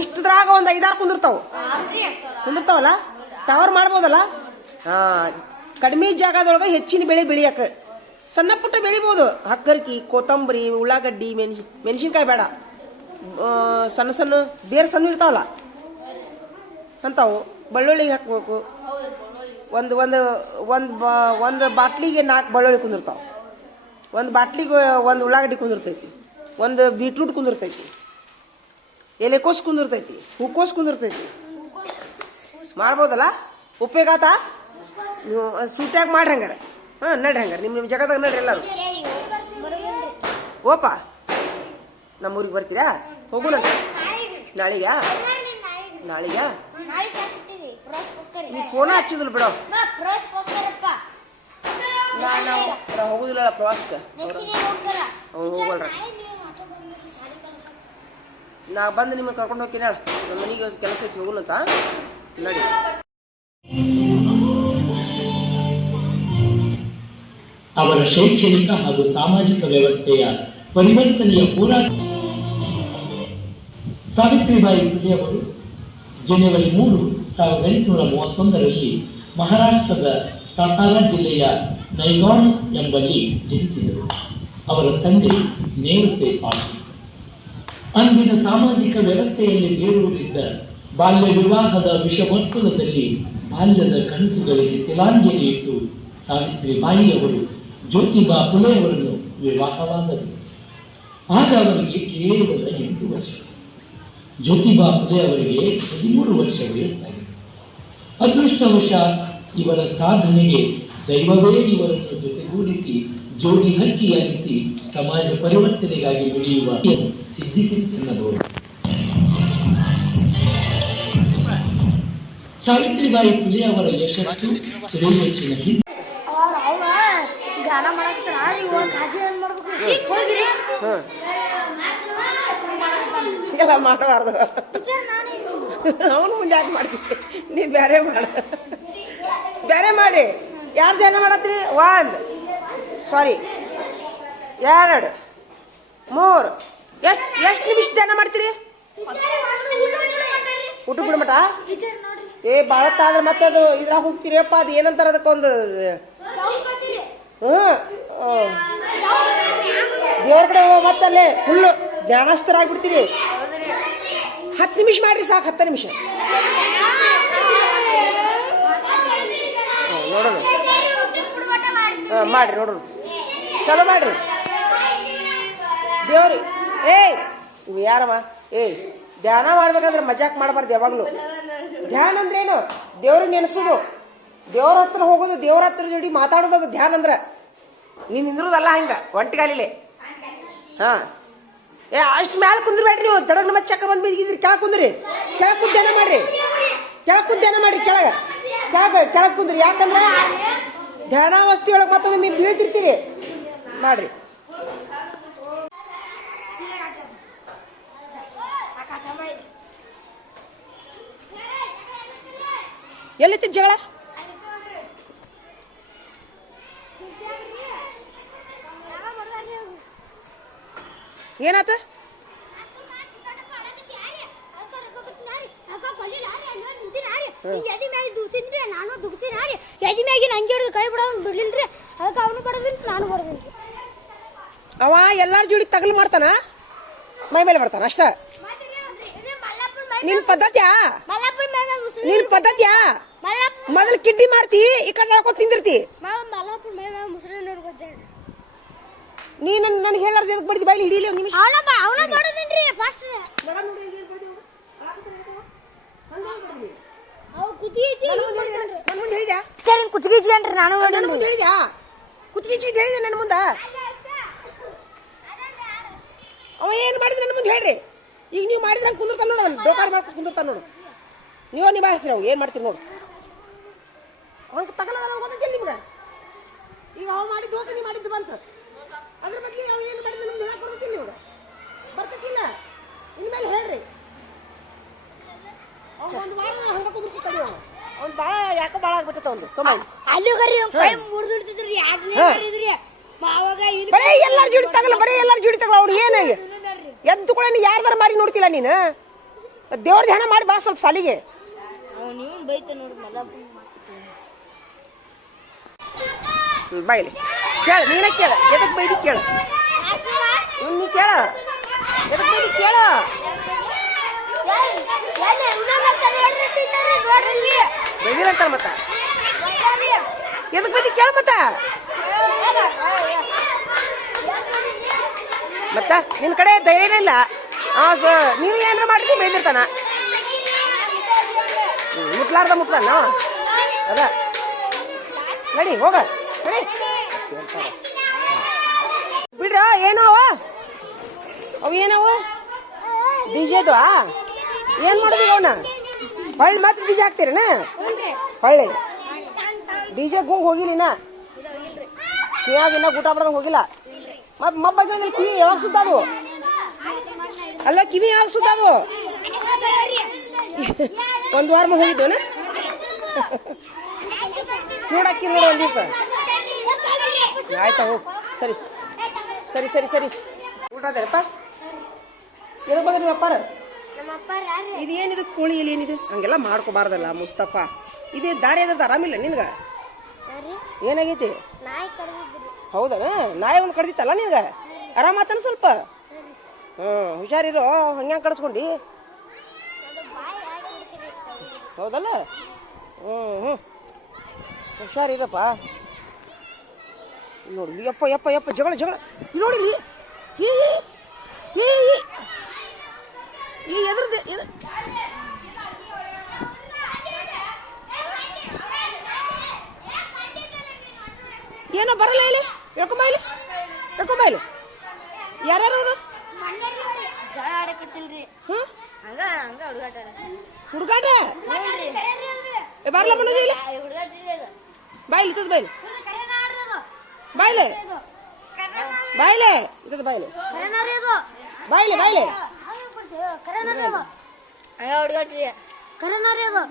ಇಷ್ಟದ್ರಾಗ ಒಂದು 5-6 ಕುಂದಿರ್ತಾವಲ್ಲ. ಟವರ್ ಮಾಡ್ಬೋದಲ್ಲ. ಕಡಿಮೆ ಜಾಗದೊಳಗೆ ಹೆಚ್ಚಿನ ಬೆಳೆ ಬೆಳಿಯಕ ಸಣ್ಣ ಪುಟ್ಟ ಬೆಳಿಬೋದು. ಹಕ್ಕರ್ಕಿ, ಕೊತ್ತಂಬರಿ, ಉಳ್ಳಾಗಡ್ಡಿ, ಮೆಣಸಿನ್ಕಾಯಿ ಬೇಡ. ಸಣ್ಣ ಬೇರೆ ಸಣ್ಣ ಇರ್ತಾವಲ್ಲ ಅಂತಾವು. ಬೆಳ್ಳುಳ್ಳಿಗೆ ಹಾಕ್ಬೇಕು. ಒಂದು ಬಾಟ್ಲಿಗೆ 4 ಬೆಳ್ಳುಳ್ಳಿ ಕುಂದಿರ್ತಾವ. ಒಂದು ಬಾಟ್ಲಿಗೆ ಒಂದು ಉಳ್ಳಾಗಡ್ಡಿ ಕುಂದಿರ್ತೈತಿ, ಒಂದು ಬೀಟ್ರೂಟ್ ಕುಂದಿರ್ತೈತಿ, ಎಲೆಕೋಸು ಕುಂದಿರ್ತೈತಿ, ಹೂಕೋಸು ಕುಂದಿರ್ತೈತಿ. ಮಾಡ್ಬೋದಲ್ಲ? ಉಪಯೋಗ ಆತ? ನೀವು ಸೂಟ್ಯಾಗ ಮಾಡ್ರಿ. ಹಂಗಾರೆ ಹಾಂ ನಡ್ರಿ ಹಂಗಾರೆ ನಿಮ್ಮ ಜಗದಾಗ ನಡ್ರಿ ಎಲ್ಲರೂ. ಓಪ ನಮ್ಮೂರಿಗೆ ಬರ್ತೀರಾ? ಹೋಗೋಣ ನಾಳೆಗ್ಯಾ? ನಾಳೆಗ್ಯಾ? ನೀ ಫೋನ ಹಚ್ಚಿದಿಲ್ಲ ಬಿಡೋ. ನಾವು ಹೋಗುದಿಲ್ಲ ಪ್ರವಾಸಕ್ಕೆ. ಹೋಗಲ್ರ ನಾ ಬಂದು ನಿಮ್ಮನ್ನು ಕರ್ಕೊಂಡು ಹೋಗ್ತೀನಿ. ನಮ್ಮ ಮನೆಗೆ ಕೆಲಸ ಐತಿ ಹೋಗುಣಂತ ನಡಿ. ಅವರ ಶೈಕ್ಷಣಿಕ ಹಾಗೂ ಸಾಮಾಜಿಕ ವ್ಯವಸ್ಥೆಯ ಪರಿವರ್ತನೆಯ ಹೋರಾಟ. ಸಾವಿತ್ರಿಬಾಯಿ ಫುಲೆ ಅವರು ಜನವರಿ 3, 1831ರಲ್ಲಿ ಮಹಾರಾಷ್ಟ್ರದ ಸಾತಾರಾ ಜಿಲ್ಲೆಯ ನೈಗಾಂವ್ ಎಂಬಲ್ಲಿ ಜನಿಸಿದರು. ಅವರ ತಂದೆ ನೇವಸೆ ಪಾಟೀಲ್. ಅಂದಿನ ಸಾಮಾಜಿಕ ವ್ಯವಸ್ಥೆಯಲ್ಲಿ ಬೇರೂರಿದ್ದ ಬಾಲ್ಯ ವಿವಾಹದ ವಿಷವರ್ತುಲದಲ್ಲಿ ಬಾಲ್ಯದ ಕನಸುಗಳಿಗೆ ತಿಲಾಂಜಲಿ ಇಟ್ಟು ಸಾವಿತ್ರಿಬಾಯಿಯವರು ಜ್ಯೋತಿಬಾ ಫುಲೆಯವರನ್ನು ವಿವಾಹವಾದರು. ಆಗ ಅವರಿಗೆ ಕೇವಲ 8 ವರ್ಷ. ಜ್ಯೋತಿಬಾ ಫುಲೆ ಅವರಿಗೆ 13 ವರ್ಷ ವಯಸ್ಸಾಗಿದೆ. ಅದೃಷ್ಟವಶಾತ್ ಇವರ ಸಾಧನೆಗೆ ದೈವವೇ ಇವರನ್ನು ಜೊತೆಗೂಡಿಸಿ ಜೋಡಿ ಹಕ್ಕಿಯಾಗಿಸಿ ಸಮಾಜ ಪರಿವರ್ತನೆಗಾಗಿ ಮಿಡಿಯುವ ಸಿದ್ಧಿಸಿದ್ದೆನ್ನಬಹುದು. ಸಾವಿತ್ರಿಬಾಯಿ ಫುಲೆ ಅವರ ಯಶಸ್ಸು ಶ್ರೇಯಸ್ಸಿನ ಹಿಂದೆ ಗಾನ ಮಾಡಕ್ತಾರ ಎಲ್ಲ ಮಾಡಬಾರ್ದು. ಅವನು ಮುಂದೆ ಯಾಕೆ ಮಾಡ್ತಿದ್ದೆ? ನೀ ಬೇರೆ ಮಾಡ, ಬೇರೆ ಮಾಡಿ. ಯಾರು ಧ್ಯಾನ ಮಾಡತ್ರಿ? 1 ಸಾರಿ 2 3 ಎಷ್ಟು ನಿಮಿಷ ಧ್ಯಾನ ಮಾಡ್ತೀರಿ? ಊಟ ಬಿಡ್ಮಟ ಭಾಳ ತಾದ್ರೆ ಮತ್ತೆ ಅದು ಇದ್ರಾಗ ಹೋಗ್ತೀರಿಯಪ್ಪ. ಅದು ಏನಂತಾರ ಅದಕ್ಕೊಂದು ದೇವ್ರ ಕಡೆ ಮತ್ತಲ್ಲೇ ಫುಲ್ಲು ಧ್ಯಾನಸ್ಥರಾಗ್ಬಿಡ್ತೀರಿ. 10 ನಿಮಿಷ ಮಾಡ್ರಿ ಸಾಕು. 10 ನಿಮಿಷ ನೋಡೋಣ. ಮಾಡ್ರಿ ನೋಡೋಣ. ಚಲೋ ಮಾಡ್ರಿ. ದೇವ್ರಿ ಇವು ಯಾರಮ್ಮ? ಧ್ಯಾನ ಮಾಡ್ಬೇಕಂದ್ರೆ ಮಜಾಕ್ ಮಾಡಬಾರ್ದು ಯಾವಾಗ್ಲೂ. ಧ್ಯಾನ ಅಂದ್ರೇನು? ದೇವ್ರಿಗೆ ನೆನೆಸೋದು, ದೇವ್ರ ಹತ್ರ ಹೋಗೋದು, ದೇವ್ರ ಹತ್ರ ಜೋಡಿ ಮಾತಾಡೋದು. ಅದು ಧ್ಯಾನ ಅಂದ್ರೆ ನೀವು ನಿಂದ್ರೋದಲ್ಲ ಹಂಗ ಒಂಟಿಗಾಲಿಲೆ. ಹಾ ಅಷ್ಟು ಮ್ಯಾಲ ಕುಂದ್ರಬೇಡ್ರಿ ನೀವು. ತಡಗ್ ನಮ್ಮ ಚಕ್ರ ಬಂದ್ ಬಿದ್ದಿದ್ರಿ ಕೆಳಗೆ ಕುಂದ್ರಿ. ಕೆಳಗೆ ಕುಂದ್ ಧ್ಯಾನ ಮಾಡ್ರಿ. ಕೆಳಗೆ ಕುಂದ್ ಧ್ಯಾನ ಮಾಡ್ರಿ. ಕೆಳಗೆ ಕುಂದ್ರಿ. ಯಾಕಂದ್ರೆ ಧ್ಯಾನಾವಸ್ಥೆ ಒಳಗೆ ಮತ್ತೊಮ್ಮೆ ನೀವು ಬೀಳ್ತಿರ್ತೀರಿ. ಮಾಡ್ರಿ. ಎಲ್ಲಿತ್ತು ಜಗಳ? ಏನಾತ? ಅವ ಎಲ್ಲಾರ ಜೋಡಿ ತಗಲು ಮಾಡ್ತಾನ, ಮೈ ಮೇಲೆ ಬರ್ತಾನ ಅಷ್ಟ. ನಿನ್ ಪದ್ಧತಿಯಾ? ಮೊದಲು ಕಿಡ್ಡಿ ಮಾಡ್ತಿ, ಈ ಕಡೆ ಹೇಳ್ಕೊತ ತಿಂದಿರ್ತಿ. ನೀ ನನ್ಗೆ ಹೇಳಾರ್ದು ಎದಕ್ಕೆ ಬಡಿದಿ? ಬಾಯ್ಲಿ ಹಿಡೀಲಿ ಒಂದು ನಿಮಿಷ. ನನ್ನ ಮುಂದೆ ಅವ ಏನ್ ಮಾಡಿದ್ರೆ ನನ್ನ ಮುಂದೆ ಹೇಳ್ರಿ. ಈಗ ನೀವು ಮಾಡಿದ್ರೆ ಕುಂದಿರ್ತಾನ ನೋಡು. ಅದನ್ನ ಡೋಕಾರ ಮಾಡ್ಕೊಂಡು ಕುಂದಿರ್ತಾನ ನೋಡು. ನೀವು ನಿಭಾಯಿಸ್ರಿ. ಅವು ಏನ್ ಮಾಡ್ತೀರಿ ನೋಡು. ಅವ್ನಿಗೆ ತಗಲದ ಗೊತ್ತಿಲ್ಲ ನಿಮ್ಗೆ. ಈಗ ಅವ ಮಾಡಿದ್ದು ಹೋಗಿ ನೀವು ಮಾಡಿದ್ದು ಬಂತು. ಅದ್ರ ಬಗ್ಗೆ ಅವ ಏನು ಮಾಡಿದ್ರೆ ನಮ್ಗೆ ಹೇಳಕ್ ಬರ್ತೈತಿಲ್ಲ ನಿಮ್ಗೆ. ಬರ್ತೈತಿಲ್ಲ. ಇನ್ಮೇಲೆ ಹೇಳ್ರಿ. ಒಂದು ವಾರ ಹಂಗ ಕುದುರ್ಸುತ್ತಾನೆ ಅವನು. ಅವ್ನು ಭಾಳ ಯಾಕೋ ಭಾಳ ಆಗ್ಬಿಟ್ಟೈತೆ ಅವ್ನು. ಬರೇ ಎಲ್ಲಾರ ಜೋಡಿ ತಗಲ. ಅವ್ನು ಏನ ಎದ್ದು ಕೂಡ ಯಾರ್ದಾರ ಮಾರಿ ನೋಡ್ತಿಲ್ಲ ನೀನು. ದೇವ್ರ ಧ್ಯಾನ ಮಾಡಿ ಬಾ ಸ್ವಲ್ಪ ಸಾಲಿಗೆ. ಬೈಲಿ ಕೇಳ. ನೀನ ಕೇಳ. ಎದಕ್ ಬೈದಿ ಕೇಳ. ನೀ ಕೇಳ. ಎದಕ್ ಬೈದಿ ಕೇಳ. ಬೈದಿರಂತಾರ ಮತ್ತ. ಎದಕ್ ಬೈದಿ ಕೇಳ ಮತ್ತ. ಮತ್ತ ನಿನ್ ಕಡೆ ಧೈರ್ಯನೇ ಇಲ್ಲ. ನೀವು ಏನಾರ ಮಾಡ್ರಿ ಬೈದಿರ್ತಾನ. ಮುಟ್ಲಾರ್ದ ಮುಟ್ತಾನ ಅದ. ನಡಿ ಹೋಗ ನಡಿ. ಅಂತಾರ ಬಿಡ್ರ ಏನವ ಅವು ಏನವ ಡಿಜೆದು ಏನ್ ಮಾಡೋದು ಅವನ ಹೊಳ್ಳಿ ಮತ್ತೆ ಡಿಜೆ ಹಾಕ್ತೀರನ ಹೊಳ್ಳಿ ಡಿಜೆ ಹೋಗಿ ಹೋಗಿಲಿನ ಕಿವಿಯಾಗ ಇನ್ನ ಊಟ ಬಡ್ದಂಗ ಹೋಗಿಲ್ಲ ಮತ್ ಮಬ್ಬ ಕಿವಿ ಯಾವಾಗ ಸುತ್ತ ಅದು ಅಲ್ಲ ಕಿವಿ ಯಾವಾಗ ಸುತ್ತ ಅದು ಒಂದ್ ವಾರ ಹೋಗಿದ್ದೇವನ ನೋಡಕ್ಕಿ ನೋಡ ಒಂದ್ ದಿವಸ ಆಯ್ತಾ ಹೋಗ್ ಸರಿ ಸರಿ ಸರಿ ಸರಿ ಊಟ ಅದೇನಪ್ಪ ಎದಕ್ ಬಂದ್ರಿ ನಿಮ್ಮ ಅಪ್ಪಾರ ಇದು ಏನಿದು ಕೋಳಿ ಎಲ್ಲಿ ಏನಿದು ಹಂಗೆಲ್ಲ ಮಾಡ್ಕೋಬಾರ್ದಲ್ಲ ಮುಸ್ತಫಾ ಇದೇ ದಾರಿ ಅದ ಆರಾಮಿಲ್ಲ ನಿನ್ಗ ಏನಾಗೈತಿ ಹೌದನ ನಾಯಿ ಒಂದು ಕಡ್ದಿತ್ತಲ್ಲ ನಿನ್ಗ ಆರಾಮಾತನ ಸ್ವಲ್ಪ ಹುಷಾರಿರೋ ಹಂಗ್ಯಾಂಗ ಕಡಿಸ್ಕೊಂಡಿ ಹೌದಲ್ಲ ಹುಷಾರಿರಪ್ಪ ನೋಡಿ ಯಪ್ಪ ಯಪ್ಪ ಯಪ್ಪ ಜಗಳ ಜಗಳ ನೋಡಿ ಈ ಎದ್ರದ್ದು ಏನೋ ಬರಲ್ಲ ಇಲ್ಲಿ ಯಾಕಮ್ಮ ಇಲ್ಲಿ ಯಾರ್ಯಾರು ಅವರು ಹುಡುಗಾಟ ಬರಲ್ಲ ಮನೋಜ್ ಇಲ್ಲಿ ಬಾಯ್ಲಿ ಇತ್ತದ ಬಾಯ್ಲಿ ಬಾಯ್ಲೆ ಬಾಯ್ಲೆ ಇತ್ತದ ಬಾಯ್ಲೆ ಬಾಯ್ಲೆ ಬಾಯ್ಲೆ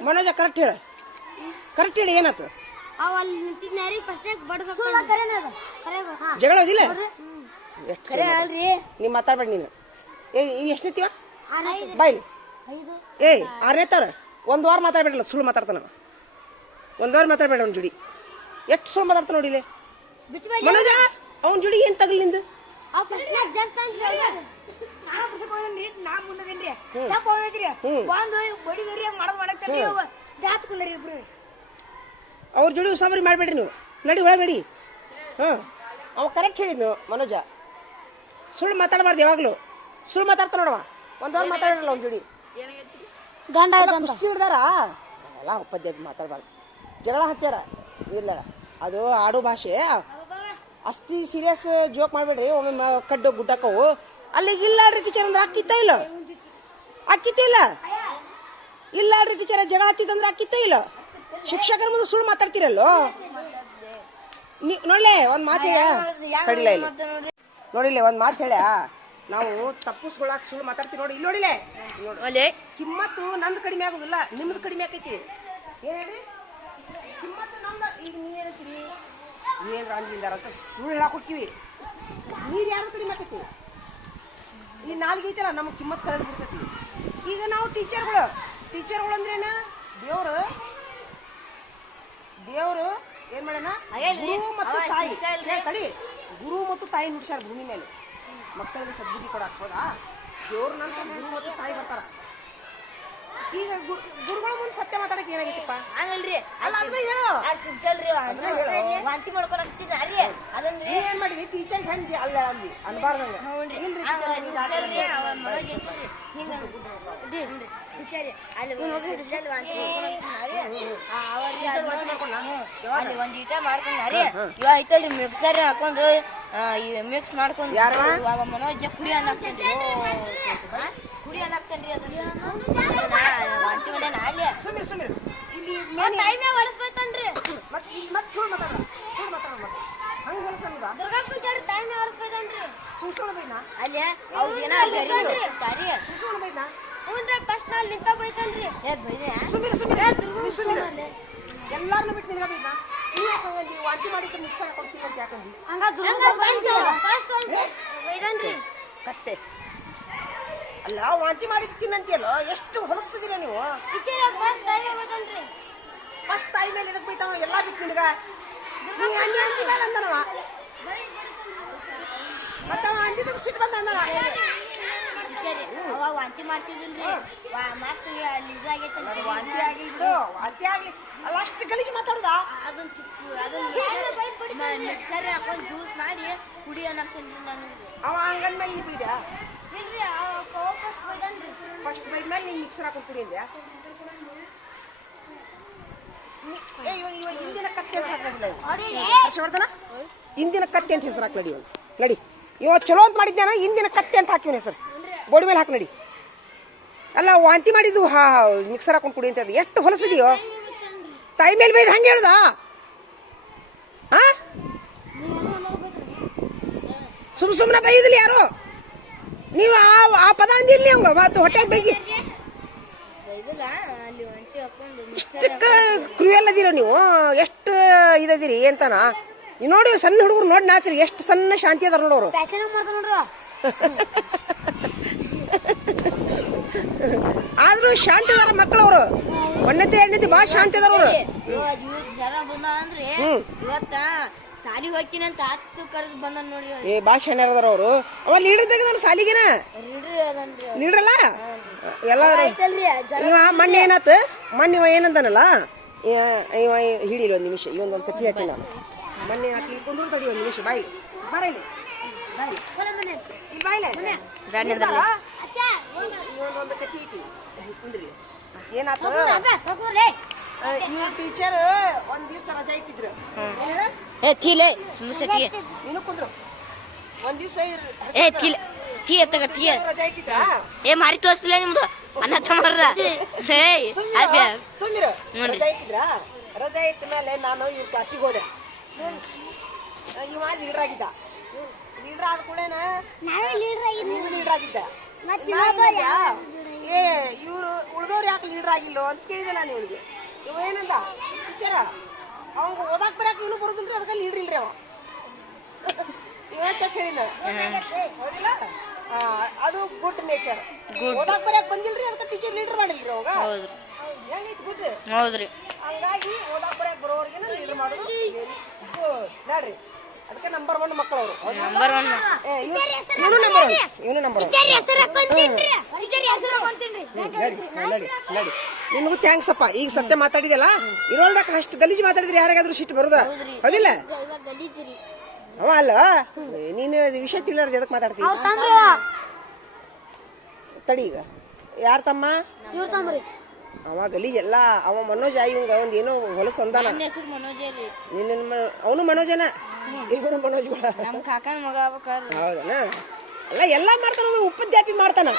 ಮನೋಜ ಕರೆಕ್ಟ್ ಹೇಳ ಏನಾಯ್ತು ಜಗಳ ಹೋದಿಲ್ಲ ನೀವ್ ಮಾತಾಡ್ಬೇಡ ನೀನು ಎಷ್ಟನೇತೀವ ಬಾಯ್ಲಿ ಏಯ್ ಆರನೇತಾರ ಒಂದ್ ವಾರ ಮಾತಾಡ್ಬೇಡಲ್ಲ ಸುಳ್ಳು ಮಾತಾಡ್ತಾನ ಒಂದ್ ವಾರ ಮಾತಾಡ್ಬೇಡ ಅವ್ನ ಜುಡಿ ಎಷ್ಟು ಸುಳ್ಳು ಮಾತಾಡ್ತಾನ ನೋಡಿಲೆ ಮನೋಜ ಅವನ ಜುಡಿ ಏನ್ ತಗಲಿ ನಿಂದು ಅವ್ರ ಜೋಡಿ ಉಸಾಬರಿ ಮಾಡ್ಬೇಡ್ರಿ ನೀವು ನಡಿ ಒಳಗಡಿ ಅವ ಕರೆಕ್ಟ್ ಹೇಳಿದ್ನು ಮನೋಜ ಸುಳ್ಳು ಮಾತಾಡಬಾರ್ದು ಯಾವಾಗ್ಲೂ ಸುಳ್ಳು ಮಾತಾಡ್ತಾ ನೋಡವ ಒಂದವ್ರು ಮಾತಾಡಲ್ಲ ಅವ್ನ ಜೋಡಿ ಕುಸ್ತಿ ಹಿಡ್ದಾರ ಅಲ್ಲ ಉಪದ್ಯ ಮಾತಾಡಬಾರ್ದು ಜಗಳ ಹಚ್ಚಾರ ಇಲ್ಲ ಅದು ಆಡು ಭಾಷೆ ಅಷ್ಟಿ ಸೀರಿಯಸ್ ಜೋಕ್ ಮಾಡ್ಬೇಡ್ರಿ ಒಮ್ಮೆ ಕಡ್ಡು ಗುಡ್ಡಕ್ಕವು ಅಲ್ಲಿಗೆ ಇಲ್ಲಾಡ್ರಿ ಟೀಚರ್ ಅಂದ್ರೆ ಅಕ್ಕಿತ್ತ ಇಲ್ಲ ಇಲ್ಲಾಡ್ರಿ ಟೀಚರ್ ಜಗಳ ಹತ್ತಿದಂದ್ರೆ ಅಕ್ಕಿತ್ತ ಇಲ್ಲ ಶಿಕ್ಷಕರ ಮುಂದೆ ಸುಳ್ಳು ಮಾತಾಡ್ತಿರಲ್ಲೋ ನೋಡ್ಲೆ ಒಂದ್ ಮಾತು ಹೇಳ ಕಡಿಲ ಇಲ್ಲಿ ನೋಡಿಲ್ಲ ಒಂದ್ ಮಾತು ಹೇಳ ನಾವು ತಪ್ಪಿಸ್ಕೊಳಕ್ ಸುಳ್ಳು ಮಾತಾಡ್ತೀವಿ ನೋಡಿ ಇಲ್ಲಿ ನೋಡಿಲೆ ನೋಡಿ ಕಿಮ್ಮತ್ತು ನಂದು ಕಡಿಮೆ ಆಗುದಿಲ್ಲ ನಿಮ್ದು ಕಡಿಮೆ ಆಕೈತಿ ಏನ್ ಹೇಳ್ರಿ ಕಿಮ್ಮತ್ತು ನಮ್ದು ಈಗ ನೀವೇನಂತೀರಿ ಏನ್ ರಾಂಜಿಂದಾರ ಅಂತ ಸುಳ್ಳು ಹೇಳಕ್ ಹೋಗ್ತೀವಿ ನೀರ್ ಯಾರು ಕಡಿಮೆ ಆಕೈತಿ ಈ ನಾಲ್ಗೆ ಐತಲ್ಲ ನಮ್ಗೆ ಕಿಮ್ಮತ್ ಕಳೆದು ಬಿಡ್ತೈತಿ ಈಗ ನಾವು ಟೀಚರ್ಗಳು ಅಂದ್ರೇನ ದೇವ್ರು ಏನ್ ಮಾಡ್ಯಾನ ಗುರು ಮತ್ತು ತಾಯಿ ತಡಿ ಗುರು ಮತ್ತು ತಾಯಿ ನುಡ್ಸ್ಯಾರ ಭೂಮಿ ಮೇಲೆ ಮಕ್ಕಳಿಗೆ ಸದ್ಬುದ್ಧಿ ಕೊಡಾಕ್ ಹೋದಾ ದೇವ್ರ ನಂತರ ಗುರು ಮತ್ತು ತಾಯಿ ಬರ್ತಾರ ಈಗ ಗುರುಗಳ ಮುಂದೆ ಸತ್ಯ ಮಾತಾಡಕ್ ಏನಾಗೈತಿಪ್ಪ ಹಂಗಲ್ರಿ ಅಲ್ಲ ಅದನ್ನ ಹೇಳು ವಾಂತಿ ಮಾಡ್ಕೊಳಕ್ತಿದ್ರಿ ಅದನ್ನ ಏನ್ ಮಾಡಿದ್ರಿ ಟೀಚರ್ ಹೆಂಗ್ ಅಲ್ಲ ಅಂದಿ ಅನ್ಬಾರ್ದಂಗ ಒಂದ್ ಈಟ ಮಾಡ್ಕೊಂಡ್ರಿ ಇವ ಐತಲ್ರಿ ಮಿಕ್ಸರ್ ಹಾಕೊಂಡು ಮಿಕ್ಸ್ ಮಾಡ್ಕೊಂಡು ಮನೋಜ್ ಕುಡಿ ಅನ್ನಕ್ತೇನ್ರಿ ಅದನ್ನ ವಾಂತಿ ಮಾಡ್ಯಾನ ಅಲ್ಲಿ ಇಲ್ಲಿ ಎಲ್ಲಾರನ್ನ ಬಿಟ್ಟು ನಿನ್ಗ ಬೈದ ವಾಂತಿ ಮಾಡಿದ್ರೆ ಮಿಕ್ಸರ್ ಹಾಕೊಂಡ್ ಅಂತ ಯಾಕಂದಿ ಕತ್ತೆ ಅಲ್ಲ ವಾಂತಿ ಮಾಡಿ ತಿನ್ನಂತೀಯಲ್ಲ ಎಷ್ಟು ಹೊಲಸಿದಿರ ನೀವು ಫಸ್ಟ್ ತಾಯಿ ಮೇಲೆ ಎದಕ್ ಬೈತಾವ ಎಲ್ಲಾ ಬಿಟ್ಟು ನಿನಗ ಅಂದನವ ಮತ್ತ ಅವ ಅಂದಿದ್ದಕ್ಕೆ ಸಿಟ್ಟು ಬಂದ ಅಂದವ ವಾಂತಿ ಮಾಡ್ತಿದ್ರಿ ವಾಂತಿ ಆಗಿ ಬಿಡು ವಾಂತಿ ಆಗಿ ಅಲ್ಲ ಅಷ್ಟು ಗಲೀಜು ಮಾತಾಡುದ ಮಿಕ್ಸರ್ ಹಾಕೊಂಡು ಜ್ಯೂಸ್ ಮಾಡಿ ಕುಡಿ ಅನ್ನಕ್ತೇನ್ರಿ ನಾನು ಅವ ಹಂಗಂದ ಮೇಲೆ ನೀ ಬೈದ್ಯಾ ಫಸ್ಟ್ ಬೈದ ಮೇಲೆ ನೀನ್ ಮಿಕ್ಸರ್ ಹಾಕೊಂಡು ಕುಡಿ ಅಂದ್ಯಾ ಇವಾಗ ಹಿಂದಿನ ಕತ್ತೆ ಹರ್ಷವರ್ಧನ ಇಂದಿನ ಕತ್ತೆ ಅಂತ ಹೆಸರು ಹಾಕಿ ನಡಿ ಒಂದು ನಡಿ. ಇವ ಚಲೋ ಅಂತ ಮಾಡಿದ್ದಾನ, ಇಂದಿನ ಕತ್ತೆ ಅಂತ ಹಾಕಿವನ ಹೆಸರು ಬೋಡಿ ಮೇಲೆ ಹಾಕಿ ನಡಿ. ಅಲ್ಲ ವಾಂತಿ ಮಾಡಿದ್ದು ಮಿಕ್ಸರ್ ಹಾಕೊಂಡು ಕುಡಿ ಅಂತ ಎಷ್ಟು ಹೊಲಸದಿಯೋ. ತಾಯಿ ಮೇಲೆ ಬೈದು ಹಂಗೆ ಹೇಳ್ದ ಹಾ. ಸುಮ್ಮನೆ ಬೈದಿಲ್ಲ ಯಾರು ನೀವು ಆ ಪದ ಅಂದಿಲ್ಲ ಅವಂಗ ಮತ್ತು ಹೊಟ್ಟೆಗೆ ಬೈಗಿ. ಇಷ್ಟಕ್ಕೆ ಕ್ರೂಯಲ್ ಅದೀರ ನೀವು, ಎಷ್ಟು ಇದದಿರಿ ಅಂತಾನ. ನೀವು ನೋಡಿ ಸಣ್ಣ ಹುಡುಗರು ನೋಡಿ ನಾಚ್ರಿ ಎಷ್ಟು ಸಣ್ಣ ಶಾಂತಿ ಅದಾರ ನೋಡೋರು. ಆದ್ರೂ ಶಾಂತಿ ಅದಾರ ಮಕ್ಕಳವರು, ಒಂದನೇ ಎರಡನೇ ಭಾಳ ಶಾಂತಿ ಅದಾರ ಅವರು. ಸಾಲಿ ಹೋಗ್ತೀನಿ ಅಂತ ಹತ್ತು ಕರೆದು ಬಂದ ನೋಡ್ರಿ. ಏ ಭಾಳ ಶಾಣ್ಯ ಅದಾರ ಅವರು. ಅವ ಲೀಡರ್ ತೆಗದಾನ ಸಾಲಿಗೆನ ಲೀಡರ್ ಅಲ್ಲ ಎಲ್ಲಾರು. ಇವ ಮೊನ್ನೆ ಏನಾತ, ಮೊನ್ನೆ ಇವ ಏನಂತಾನಲ್ಲ ಇವ ಹಿಡಿಲಿ ಒಂದು ನಿಮಿಷ, ಇವೊಂದೊಂದು ಕತ್ತಿ ಹಾಕಿ ನಾನು ಮೊನ್ನೆ ಹಾಕಿ ಕುಂದ್ರು ತಡಿ ಒಂದು ನಿಮಿಷ. ಬಾಯಿ ಬರ ಇಲ್ಲಿ ಇವೊಂದೊಂದು ಕತ್ತಿ ಐತಿ ಕುಂದ್ರಿ. ಏನಾತ, ಇವ್ರ ಟೀಚರ್ ಒಂದ್ ದಿವ್ಸ ರಜಾ ಇಟ್ಟಿದ್ರು. ನೀನು ಕುಂದ್ರು ಒಂದ್ ದಿವ್ಸ ರಜಾ ಇಟ್ಟಿದ್ರ. ಮಾರಿ ತೋರಿಸಲಿಲ್ಲ ನಿಮ್ದು ಅನ್ನ ತಮ್ಮರ ಸುಂದಿರ ರಜಾ ಇಟ್ಟಿದ್ರ. ರಜಾ ಇಟ್ಟ ಮೇಲೆ ನಾನು ಇವ್ರ ಕ್ಲಾಸಿಗೆ ಹೋದೆ. ಇವ ಲೀಡರ್ ಆಗಿದ್ದ. ಲೀಡರ್ ಆದ ಕೂಡೇನ ಲೀಡರ್ ಆಗಿದ್ದ. ಏ ಇವ್ರು ಉಳ್ದವ್ರು ಯಾಕೆ ಲೀಡರ್ ಆಗಿಲ್ಲೋ ಅಂತ ಕೇಳಿದೆ ನಾನು ಇವನಿಗೆ. ಇವ ಏನಂದ, ಟೀಚರ ಅವಂಗ ಓದಾಕ್ ಬರಕ್ ಇವನು ಬರೋದಿಲ್ರಿ, ಅದಕ್ಕೆ ಲೀಡರ್ ಇಲ್ರಿ ಅವ. ಇವ ಚೆಕ್ ಹೇಳಿದ ಅದು ಗುಡ್ ನೇಚರ್. ಓದಾಕ್ ಬರಕ್ ಬಂದಿಲ್ರಿ, ಅದಕ್ಕೆ ಟೀಚರ್ ಲೀಡರ್ ಮಾಡಿಲ್ರಿ ಅವಾಗ. ಹೆಂಗೈತಿ ಗುಡ್? ಹೌದ್ರಿ. ಹಂಗಾಗಿ ಓದಾಕ್ ಬರಕ್ ಬರೋರ್ಗೆನ ಲೀಡರ್ ಮಾಡೋದು ನೋಡ್ರಿ. ಅದಕ್ಕೆ ನಂಬರ್ 1 ಮಕ್ಕಳು ಅವರು. ನಂಬರ್ 1 ಇವನು ನಂಬರ್ 1, ಇವನು ನಂಬರ್ 1. ನಿಮಗೂ ಥ್ಯಾಂಕ್ಸ್ ಅಪ್ಪ. ಈಗ ಸತ್ಯ ಮಾತಾಡಿದಲ್ಲ, ಇರೋಲ್ದಾಗ ಅಷ್ಟು ಗಲೀಜು ಮಾತಾಡಿದ್ರೆ ಯಾರಿಗಾದ್ರೂ ಸಿಟ್ಟು ಬರುದ ಹೌದಿಲ್ಲ? ಅವ ಅಲ್ಲ, ನೀನು ವಿಷಯ ತಿಳ್ಲಾರ್ದು ಎದಕ್ ಮಾತಾಡ್ತೀವಿ? ತಡಿ, ಈಗ ಯಾರ ತಮ್ಮ? ಅವ ಗಲೀಜ್ ಎಲ್ಲ. ಅವ ಮನೋಜ್ ಇವಂಗ ಒಂದ್ ಏನೋ ಹೊಲಸು ಅಂದಾನ. ಅವನು ಮನೋಜನ, ಇವರು ಮನೋಜ್ಗಳ. ಹೌದನ? ಅಲ್ಲ ಎಲ್ಲಾ ಮಾಡ್ತಾನ, ಉಪದ್ಯಾಪಿ ಮಾಡ್ತಾನ.